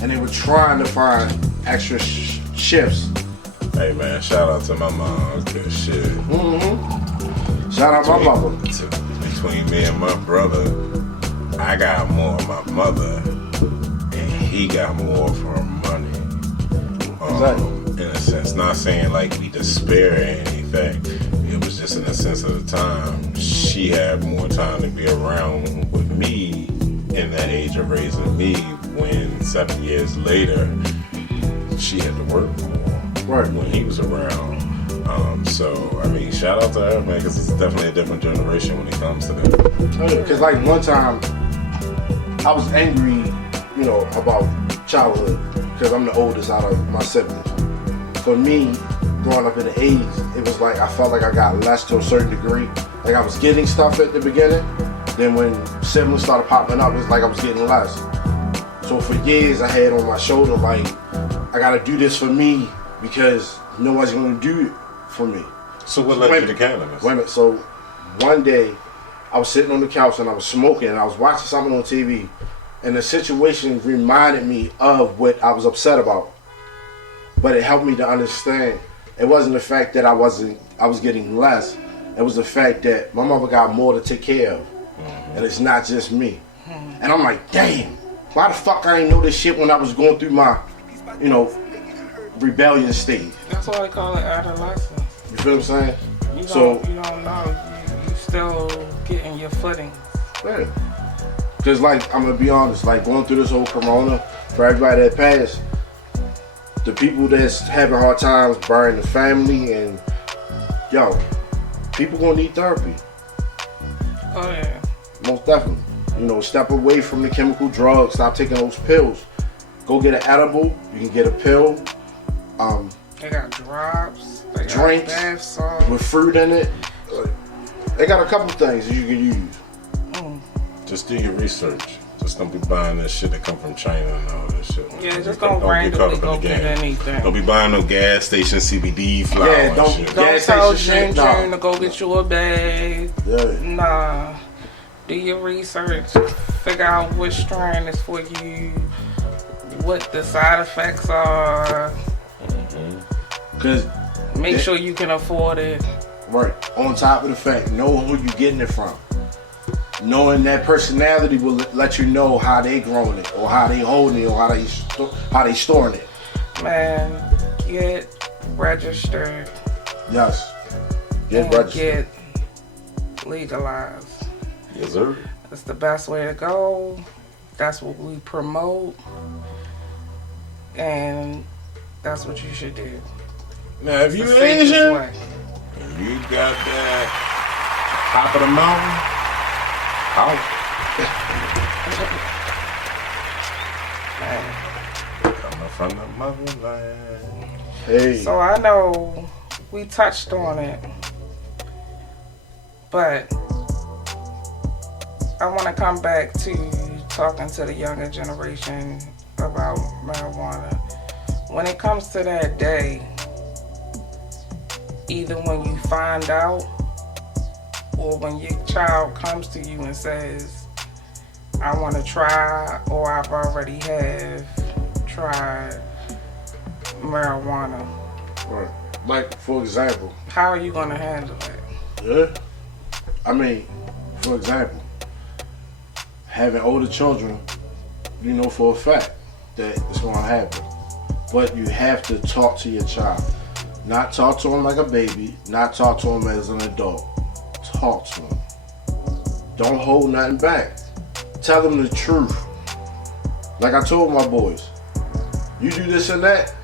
and they were trying to find extra shifts. Hey man, shout out to my mom. Good shit. Shout out my mother. Between me and my brother, I got more of my mother, and he got more of her money. Exactly. In a sense, not saying like we despair or anything. It was just in a sense of the time. She had more time to be around with me in that age of raising me, when 7 years later, she had to work more. Right. When he was around. So, I mean, shout out to her, man, because it's definitely a different generation when it comes to that. Because like one time, I was angry, about childhood, because I'm the oldest out of my siblings. For me, growing up in the 80s, it was like I felt like I got less to a certain degree. Like I was getting stuff at the beginning, then when siblings started popping up, it's like I was getting less. So for years, I had on my shoulder like, I gotta do this for me because nobody's gonna do it for me. So what led you to cannabis? Wait a minute. So one day, I was sitting on the couch and I was smoking and I was watching something on TV, and the situation reminded me of what I was upset about. But it helped me to understand. It wasn't the fact that I was getting less. It was the fact that my mother got more to take care of, and it's not just me. And I'm like, damn, why the fuck I ain't know this shit when I was going through my, rebellion stage. That's why they call it adolescence. You feel what I'm saying? You don't know. You still getting your footing. Yeah. Cause like, I'm gonna be honest, like going through this whole corona, for everybody that passed, the people that's having hard times burying the family, and people gonna need therapy. Oh yeah. Most definitely. Step away from the chemical drugs, stop taking those pills. Go get an edible, you can get a pill. They got drops, they Drinks got bath salts. with fruit in it. They got a couple things that you can use. Just do your research. Just don't be buying that shit that come from China and all that shit. Yeah, just don't randomly go get anything. Don't be buying no gas station CBD flower Yeah, don't- and shit. Don't gas tell station shit, June nah. to go get you a bag. Yeah. Nah. Do your research. Figure out which strain is for you. What the side effects are. Cause Make sure you can afford it. right, on top of the fact, know who you getting it from. Knowing that personality will let you know how they growing it, or how they holding it, or how they storing it. Man, get registered. Yes. And Get registered. get legalized. Yes, sir. It's the best way to go. That's what we promote. And that's what you should do. Now, if you The safest Asian, way. you got that top of the mountain. Coming from the motherland. Hey. So I know we touched on it, but I want to come back to talking to the younger generation about marijuana. When it comes to that day, either when you find out or when your child comes to you and says, I want to try, or I've already have tried marijuana, Right. Like, for example, how are you going to handle it? yeah. I mean, for example, having older children, you know for a fact that it's going to happen. But you have to talk to your child. Not talk to him like a baby, not talk to him as an adult. Talk to him. Don't hold nothing back. Tell them the truth. Like I told my boys, you do this and that,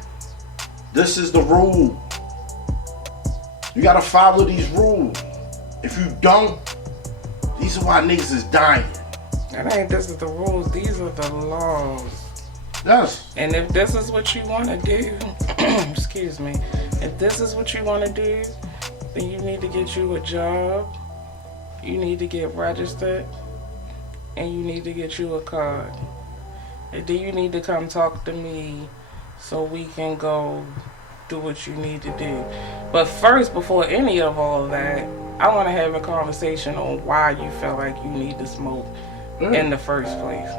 this is the rule. You gotta follow these rules. If you don't, these are why niggas is dying. That ain't this is the rules, these are the laws. Yes. And if this is what you want to do, excuse me, if this is what you want to do, then you need to get you a job, you need to get registered, and you need to get you a card. And then you need to come talk to me so we can go do what you need to do. But first, before any of all that, I want to have a conversation on why you feel like you need to smoke in the first place.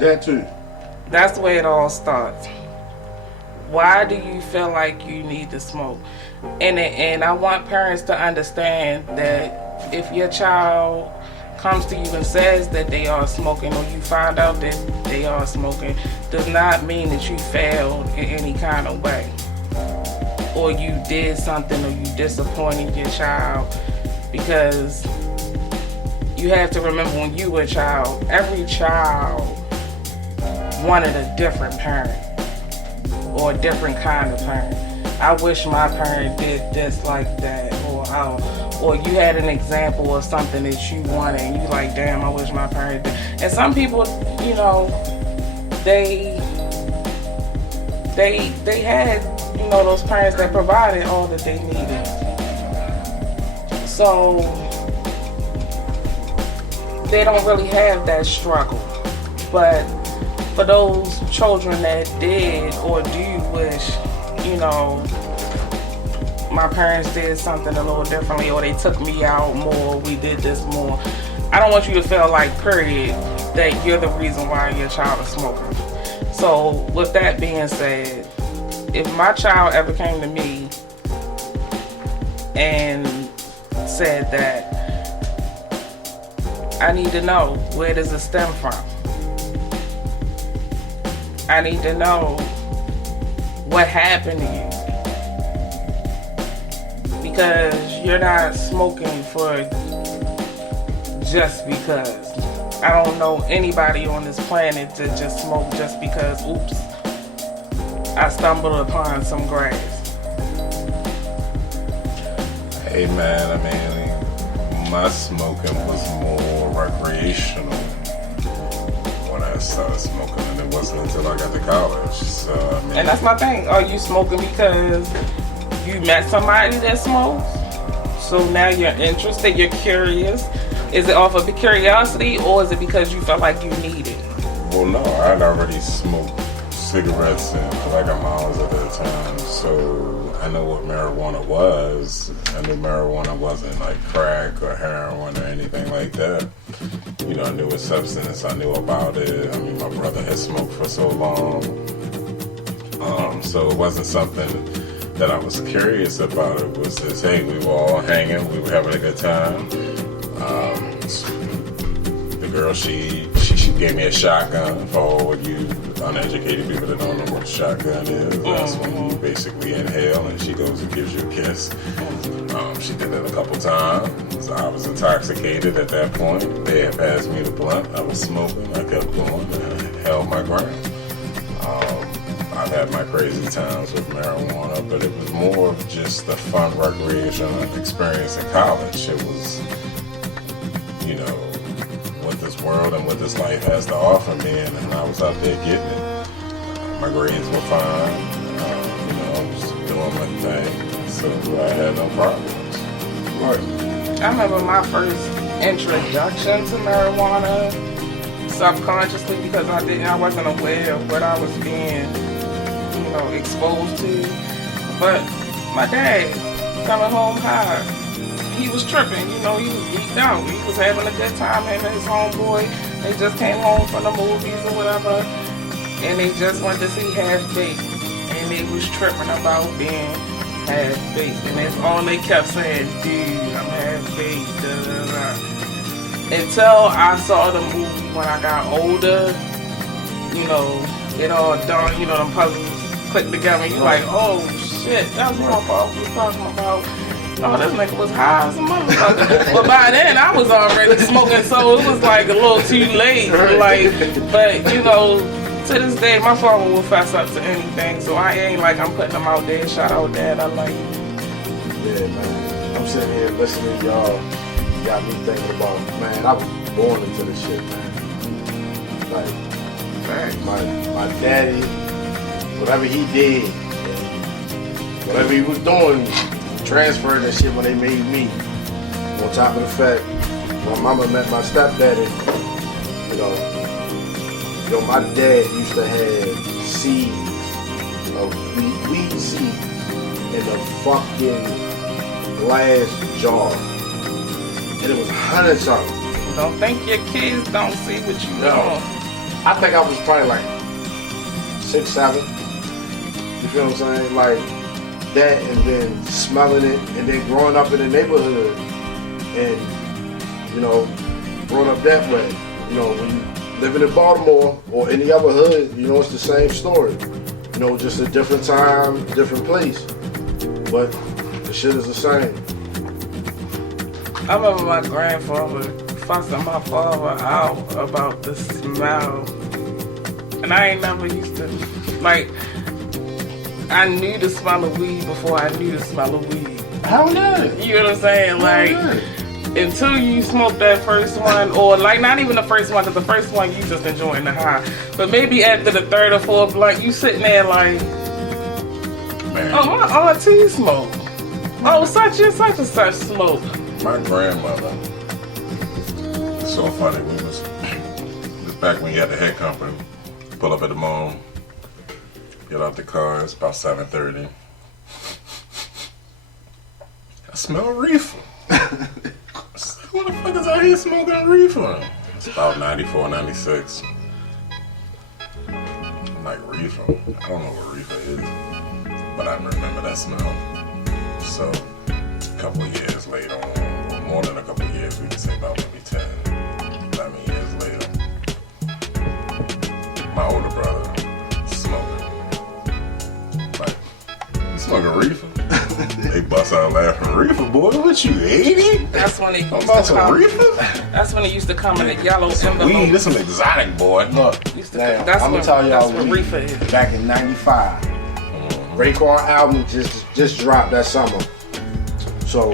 That too. That's the way it all starts. Why do you feel like you need to smoke? And I want parents to understand that if your child comes to you and says that they are smoking, or you find out that they are smoking, does not mean that you failed in any kind of way, or you did something, or you disappointed your child. Because you have to remember, when you were a child, every child wanted a different parent or a different kind of parent. I wish my parent did this like that, or you had an example of something that you wanted and you like, damn, I wish my parent did. And some people, you know, they had, you know, those parents that provided all that they needed. So they don't really have that struggle. But for those children that did or do wish, you know, my parents did something a little differently, or they took me out more, we did this more, I don't want you to feel like, period, that you're the reason why your child is smoking. So with that being said, if my child ever came to me and said that, I need to know, where does it stem from? I need to know what happened to you. Because you're not smoking for just because. I don't know anybody on this planet that just smoke just because, oops, I stumbled upon some grass. Hey man, I mean, my smoking was more recreational when I started smoking, and it wasn't until I got to college. So I mean, And that's my thing. Are you smoking because you met somebody that smokes? So now you're interested, you're curious. Is it off of curiosity, or is it because you felt like you need it? well, no, I'd already smoked cigarettes and like a miles at that time, so I know what marijuana was. I knew marijuana wasn't like crack or heroin or anything like that. You know, I knew its substance, I knew about it. I mean, my brother had smoked for so long. So it wasn't something that I was curious about. It was just, hey, we were all hanging, we were having a good time. The girl, she gave me a shotgun. For all of you uneducated people that don't know what a shotgun is, that's when you basically inhale and she goes and gives you a kiss. She did it a couple times. I was intoxicated at that point. They had passed me the blunt. I was smoking. I kept going and I held my ground. I've had my crazy times with marijuana, but it was more of just the fun recreational experience in college. It was, you know, what this world and what this life has to offer me, and I was out there getting it. My grades were fine. You know, I was doing my thing, so I had no problems. Right. I remember my first introduction to marijuana subconsciously because I wasn't aware of what I was being, you know, exposed to. But my dad coming home high, he was tripping, you know, he was geeked out. He was having a good time, him and his homeboy. They just came home from the movies or whatever, and they just went to see Half-Baked, and they was tripping about being Half-Baked, and that's all they kept saying, dude, I'm Half-Baked, da da da. Until I saw the movie when I got older, you know, it all dawned, you know, them puzzles clicked together, and you're like, oh shit, that's what my father was talking about. Oh, this nigga was high as a motherfucker. But by then, I was already smoking, so it was like a little too late. Like, but you know, to this day, my father will fess up to anything, so I ain't like I'm putting him out there. Shout out, Dad, I like you. Yeah, man. I'm sitting here listening to y'all. Got me thinking about, man, I was born into this shit, man. Like, my daddy, whatever he did, whatever he was doing, transferred that shit when they made me. On top of the fact, my mama met my stepdaddy, you know, my dad used to have seeds of weed seeds in a fucking glass jar. And it was hundreds of them. Don't think your kids don't see what you No. doing. I think I was probably like 6, 7. You feel what I'm saying? Like that, and then smelling it, and then growing up in the neighborhood, and you know, growing up that way. You know, when you living in Baltimore or any other hood, you know, it's the same story. You know, just a different time, different place, but the shit is the same. I remember my grandfather fussing my father out about the smell. And I ain't never used to, like, I knew the smell of weed before I knew the smell of weed. How yeah? You know what I'm saying? Like, until you smoke that first one, or like not even the first one, because the first one you just enjoying the high. But maybe after the third or fourth blunt, you sitting there like, Man, oh, my auntie smoke. Oh, such and such smoke. my grandmother, it's so funny, we was back when you had the head company, pull up at the mall, get out the car, it's about 7:30. I smell reefer. Who the fuck is out here smoking reefer? It's about 94, 96. I'm like, reefer? I don't know what reefer is, but I remember that smell. So, a couple of years later, or more than a couple of years, we could say about maybe 10, 11 years later, my older brother smoking. Like, you smoking reefer? They bust out laughing. Reefer, boy, what you, 80? That's when it used About to some come. reefer? That's when it used to come in the yellow Weed, envelope. this some exotic, boy. Look, Used to- now, that's I'm what- gonna tell y'all, that's what reefer is. back in '95, Raekwon album just dropped that summer. So,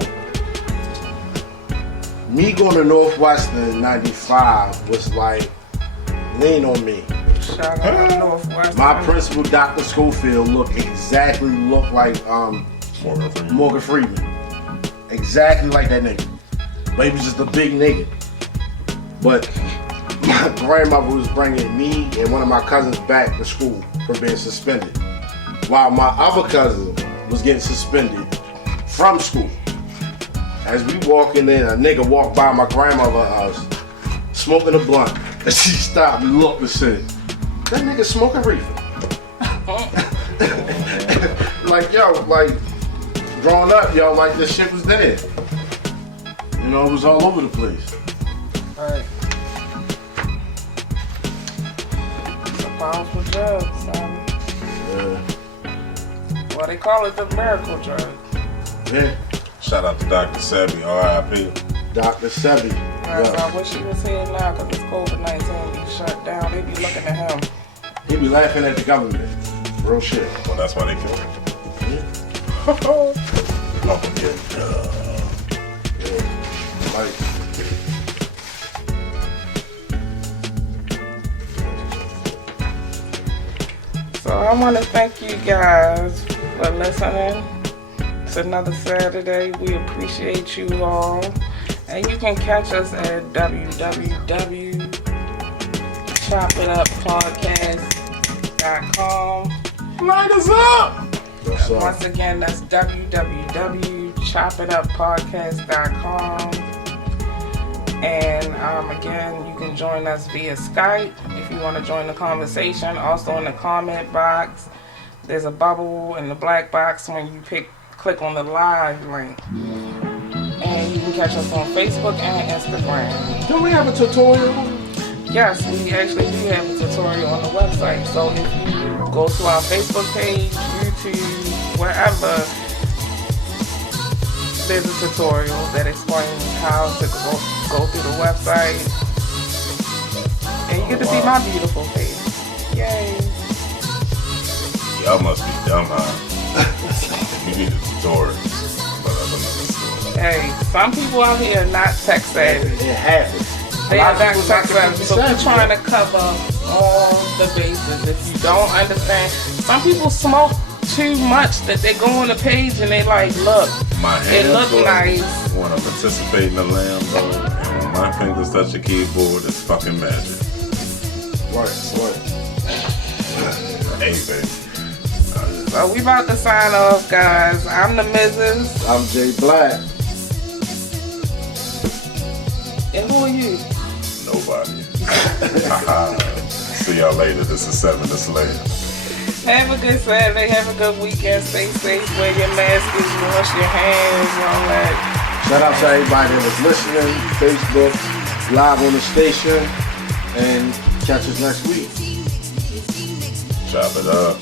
me going to Northwestern in '95 was like, lean on me. Shout out to Northwest. My principal, Dr. Schofield, looked like Morgan Freeman. Exactly like that nigga. But he was just a big nigga. But my grandmother was bringing me and one of my cousins back to school from being suspended, while my other cousin was getting suspended from school. As we walking in, a nigga walked by my grandmother's house, smoking a blunt. And she stopped and looked and said, that nigga smoking reefer. Like, yo, like, growing up, yo, like, this shit was there. You know, it was all over the place. Right. It's a powerful drug, son. Yeah. Well, they call it the miracle drug. Yeah. Shout out to Dr. Sebi, R.I.P. Dr. Sebi. Guys, Yeah. I wish he was here now because it's COVID-19 be shut down. They be looking at him. He be laughing at the government. Real shit. Well, that's why they killed him. Oh, yeah. Like, So I want to thank you guys for listening. It's another Saturday. We appreciate you all. And you can catch us at www.chopituppodcast.com. Light us up! what's up? Once again, that's www.chopituppodcast.com. And again, you can join us via Skype if you want to join the conversation. Also in the comment box, there's a bubble in the black box when you click on the live link. And you can catch us on Facebook and Instagram. Don't we have a tutorial? Yes, we actually do have a tutorial on the website. So if you go to our Facebook page, YouTube, wherever, there's a tutorial that explains how to go through the website. And you get to see my beautiful face. Yay. Y'all must be dumb, huh? You need a tutorial. But that's another story. Hey, some people out here are not tech savvy. It happens. They A lot are of not people tech not savvy. So we're savvy. trying to cover all the bases. If you don't understand, some people smoke too much that they go on the page and they like, look, My it hands look nice. when I participate in the Lambo, and when my fingers touch the keyboard, it's fucking magic. What? Hey, baby. So we about to sign off, guys. I'm the Mrs. I'm Jay Black. And who are you? Nobody. See y'all later. This is 7 to Slayer. Have a good Saturday. Have a good weekend. Stay safe. Wear your mask. Wash your hands. All that. Shout out to everybody that was listening. Facebook, live on the station, and catch us next week. Chop it up.